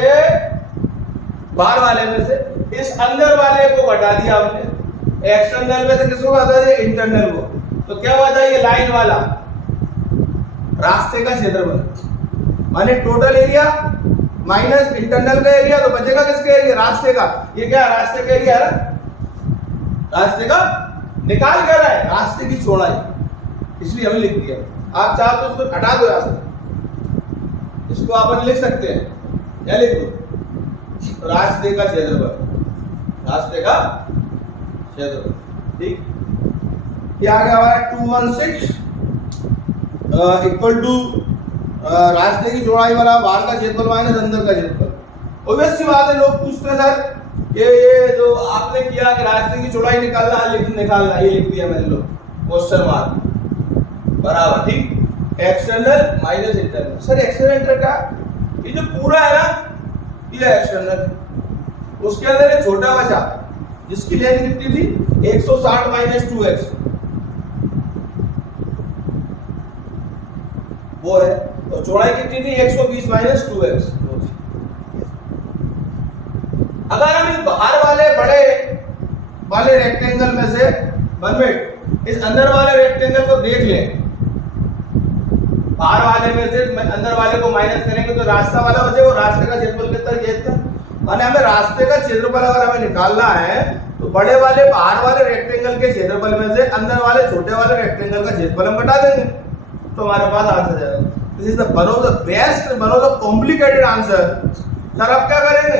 बाहर वाले में से इस अंदर वाले को घटा दिया हमने, एक्सटर्नल में से किसको घटा दिया, इंटरनल को। तो क्या बचा, ये लाइन वाला रास्ते का क्षेत्रफल, माने टोटल एरिया माइनस इंटरनल का एरिया, तो बचेगा किसका एरिया, रास्ते का। ये क्या रास्ते का एरिया है ना, रास्ते का निकाल कर रहा है रास्ते की चौड़ाई, इसलिए हमने लिख दिया। आप चाहो तो उसको हटा दो, यहां से इसको आप लिख सकते हैं, या लिख दो रास्ते का क्षेत्रफल, रास्ते का क्षेत्रफल। ठीक, क्या आ गया हमारा 216 इक्वल टू रास्ते की चौड़ाई वाला बाहर का क्षेत्रफल माइनस अंदर का क्षेत्रफल। ऑब्वियस सी बात है, लोग पूछते हैं सर कि ये जो आपने किया कि रास्ते की चौड़ाई निकालना है, निकालना, ये लिख दिया मैंने, लोग क्वेश्चन मार्क बराबर। ठीक, external minus internal. Sir external का ये जो पूरा है ना ये एक्सटर्नल, उसके अंदर एक छोटा बचा जिसकी लेंथ कितनी थी 160 माइनस 2x वो है, और चौड़ाई कितनी थी 120 माइनस 2x। अगर हम इस बाहर वाले बड़े वाले रेक्टेंगल में से 1 मिनट इस अंदर वाले रेक्टेंगल को देख लें, बाहर वाले में से अंदर वाले को माइनस करेंगे तो रास्ता वाला बचेगा, रास्ते का क्षेत्रफल कितना ये इतना, और हमें रास्ते का क्षेत्रफल अगर हमें निकालना है तो बड़े वाले बाहर वाले रेक्टेंगल के क्षेत्रफल में से अंदर वाले छोटे वाले रेक्टेंगल का क्षेत्रफल हम घटा देंगे तो हमारे पास आंसर जाएगा। This is the one of the best, one of the complicated answer. Sir अब क्या करेंगे,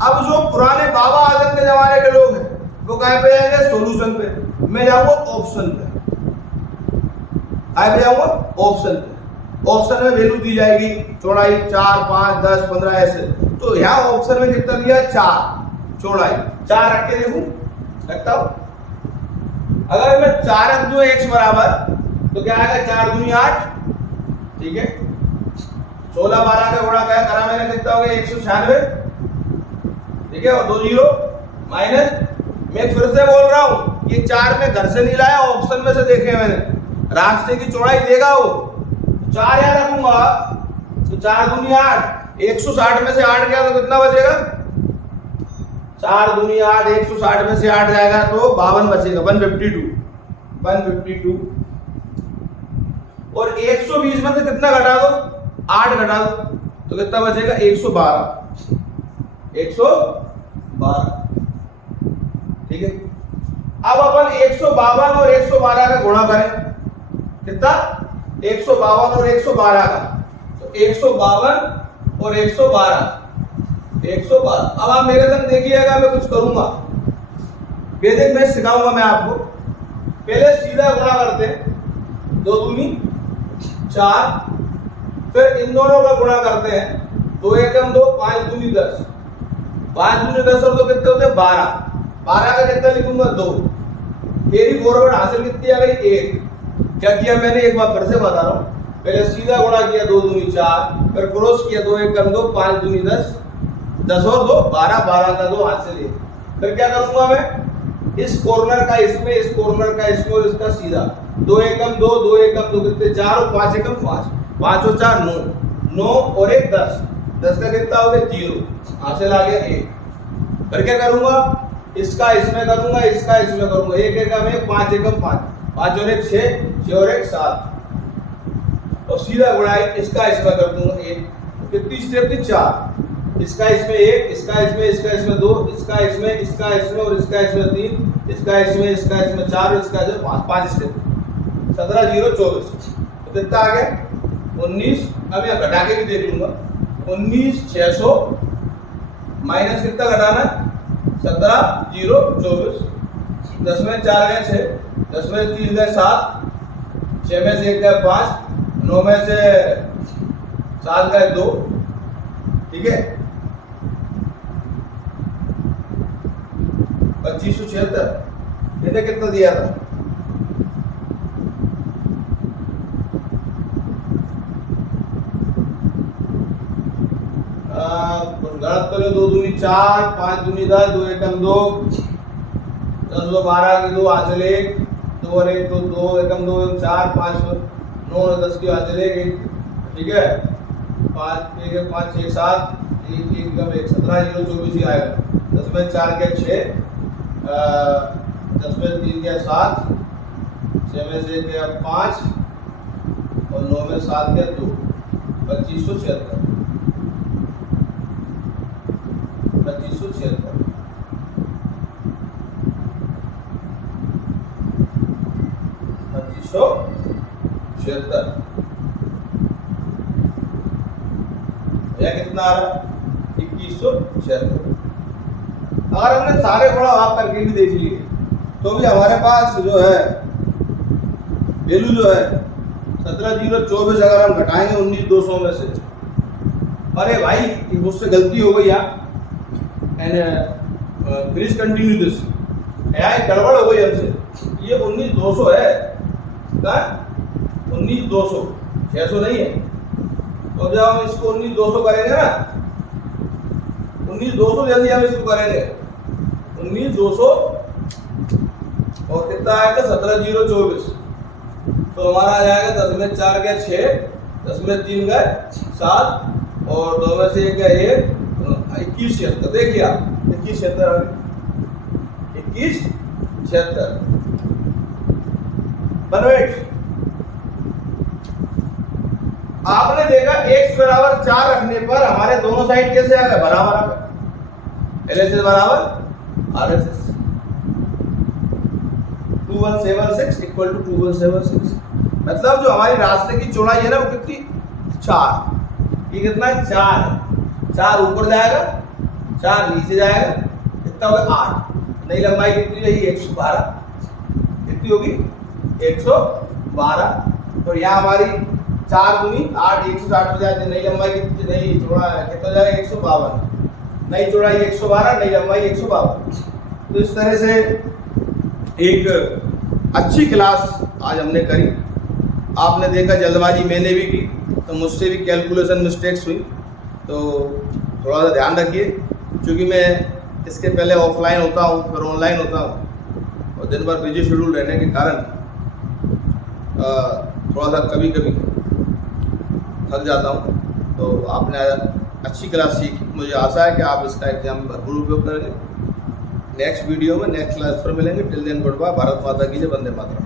अब जो पुराने बाबा आदम के जमाने के लोग हैं वो कहाँ पे जाएंगे, सॉल्यूशन पे। मैं जाऊंगा ऑप्शन पे, कहाँ पे जाऊंगा, ऑप्शन पे। ऑप्शन में वैल्यू दी जाएगी चौड़ाई 4, 5, 10, 15 ऐसे। तो यहाँ ऑप्शन में कितना दिया 4 चौड़ाई, 4 रख के देखूं, रखता हूं। अगर मैं 4 रख दूं x बराबर तो क्या आएगा 4 दूनी 8, ठीक है। 16 12 का गुणा क्या करा मैंने, कितना हो गया 196, ठीक है। और 2 0 माइनस, मैं फिर से बोल रहा हूं ये 4 में घर से नहीं लाया, ऑप्शन में से देखे मैंने, रास्ते की चौड़ाई देगा वो 4 यहाँ रखूंगा तो 4 दूनी 8, 160 में से 8 गया तो कितना बचेगा, 4 दूनी 8, 160 में से 8 जाएगा तो 52 बचेगा, 152। और 120 में से कितना घटा दो, 8 घटा दो तो कितना बचेगा 112, ठीक है। अब अपन 152 और 112 का गुणा करें, कितना 152 और 112 का, तो 152 और 112। अब आप मेरे संग देखिएगा, मैं कुछ करूंगा, बेसिक में सिखाऊंगा मैं आपको। पहले सीधा गुणा करते हैं, 2 दूनी 4, फिर इन दोनों का गुणा करते हैं, 2 एकम 2, 5 दूनी 10, 5 दूनी 10 और 2 कितने होते हैं 12, 12 का कितना लिखूंगा 2, कैरी फॉरवर्ड हासिल कितनी आ गई 1। क्या किया मैंने, एक बार फिर से बता रहा हूं, पहले सीधा गुणा किया 2 दूनी 4, फिर क्रॉस किया 2 एकम 2, 5 दूनी 10, 10 और 2 12, 12 का 2 हाथ से ले। फिर क्या करूंगा मैं, इस कॉर्नर का इसमें, इस कॉर्नर का इसमें और इसका सीधा 2 एकम 2, 2 एकम 2 कितने 4 और 5 एकम 5, 5 और 4 9, 9 और 1 10, 10 का कितना हो गया 0, हासिल आ गया 1। फिर क्या करूंगा, इसका इसमें करूंगा, इसका इसमें करूंगा, 1 एकम 1, 5 एकम 5, 5 और 1 6, 6 और 1 7, और सीधा गुणाई इसका इसमें कर दूंगा 1। कितनी स्टेप थी 4, इसका इसमें 1, इसका इसमें, इसका इसमें 2, इसका इसमें, इसका इसमें और इसका इसमें 3, इसका इसमें, इसका इसमें 4 और इसका इसमें 5, 5 स्टेप, 17 0 24। तो कितना आ गया 19। अब यहाँ घटा के भी देख लूंगा, 19 600 माइनस कितना घटाना, 17 0 24, 10 में 4 गए 6, 10 में 3 गए 7, 6 में से 1 गए 5, 9 में से 7 गए 2, ठीक है। 2576 इन्हें कितना दिया था, गलत करो, 2 दूनी 4, 5 दूनी 10, 2 एकम 2, 10 2 12 की 2 हासिल 1, 2 और 1 2, 2 एकम 2 4, 5 9 और 10 की हासिल 1, ठीक है। 5 1 5 6 7, 1 1 कम 1 17 0 24 ही आएगा। 10 में 4 के 6, 10 में 3 के 7, 6 में से 1 के 5 और 9 में 7 के 2, 2576 यह कितना आ रहा है 2176। अगर हमने सारे गुणा भाग करके भी देख लिए तो भी हमारे पास जो है वैल्यू जो है 17 0 24 अगर हम घटाएंगे 19 200 में से, अरे भाई मुझसे गलती हो गई यार, प्लीज कंटिन्यू दिस, यार गड़बड़ हो गई हमसे, ये 19 200 है, 19 200 600 नहीं है। तो जब हम इसको 19,200 करेंगे ना, 19,200 जल्दी हम इसको करेंगे 19,200 और कितना आएगा 17,024। तो हमारा आ जाएगा 10 में 4 गया 6, 10 में 3 गए 7 और 2 में से 1 गया 1, 21,76। देखिए आप 21,76 21,76 बनवेट। आपने देखा x बराबर 4 रखने पर हमारे दोनों साइड कैसे आ गए, बराबर आ गए। LHS बराबर RHS 2176 इक्वल टू 2176। मतलब जो हमारी रास्ते की चौड़ाई है ना वो कितनी 4, ये कितना है 4 है। 4 ऊपर जाएगा 4 नीचे जाएगा, कितना होगा 8। नई लंबाई कितनी रही 112, कितनी होगी 112। तो यहाँ हमारी 4 दूनी 8 160 हो जाती है। नई लंबाई कितनी, नई चौड़ा कितना जाएगा 152। नई चौड़ाई 112, नई लंबाई 152। तो इस तरह से एक अच्छी क्लास आज हमने करी। आपने देखा जल्दबाजी मैंने भी की तो मुझसे भी कैलकुलेशन मिस्टेक्स हुई, तो थोड़ा सा ध्यान रखिए, क्योंकि मैं इसके पहले ऑफलाइन होता हूँ फिर ऑनलाइन होता हूँ और दिन भर बिजी शेड्यूल रहने के कारण थोड़ा सा कभी कभी थक जाता हूँ। तो आपने अच्छी क्लास सीखी, मुझे आशा है कि आप इसका एग्जाम भरपूर उपयोग करेंगे। नेक्स्ट वीडियो में नेक्स्ट क्लास पर मिलेंगे। Till then good bye. Bharat माता की जय, वंदे मातरम।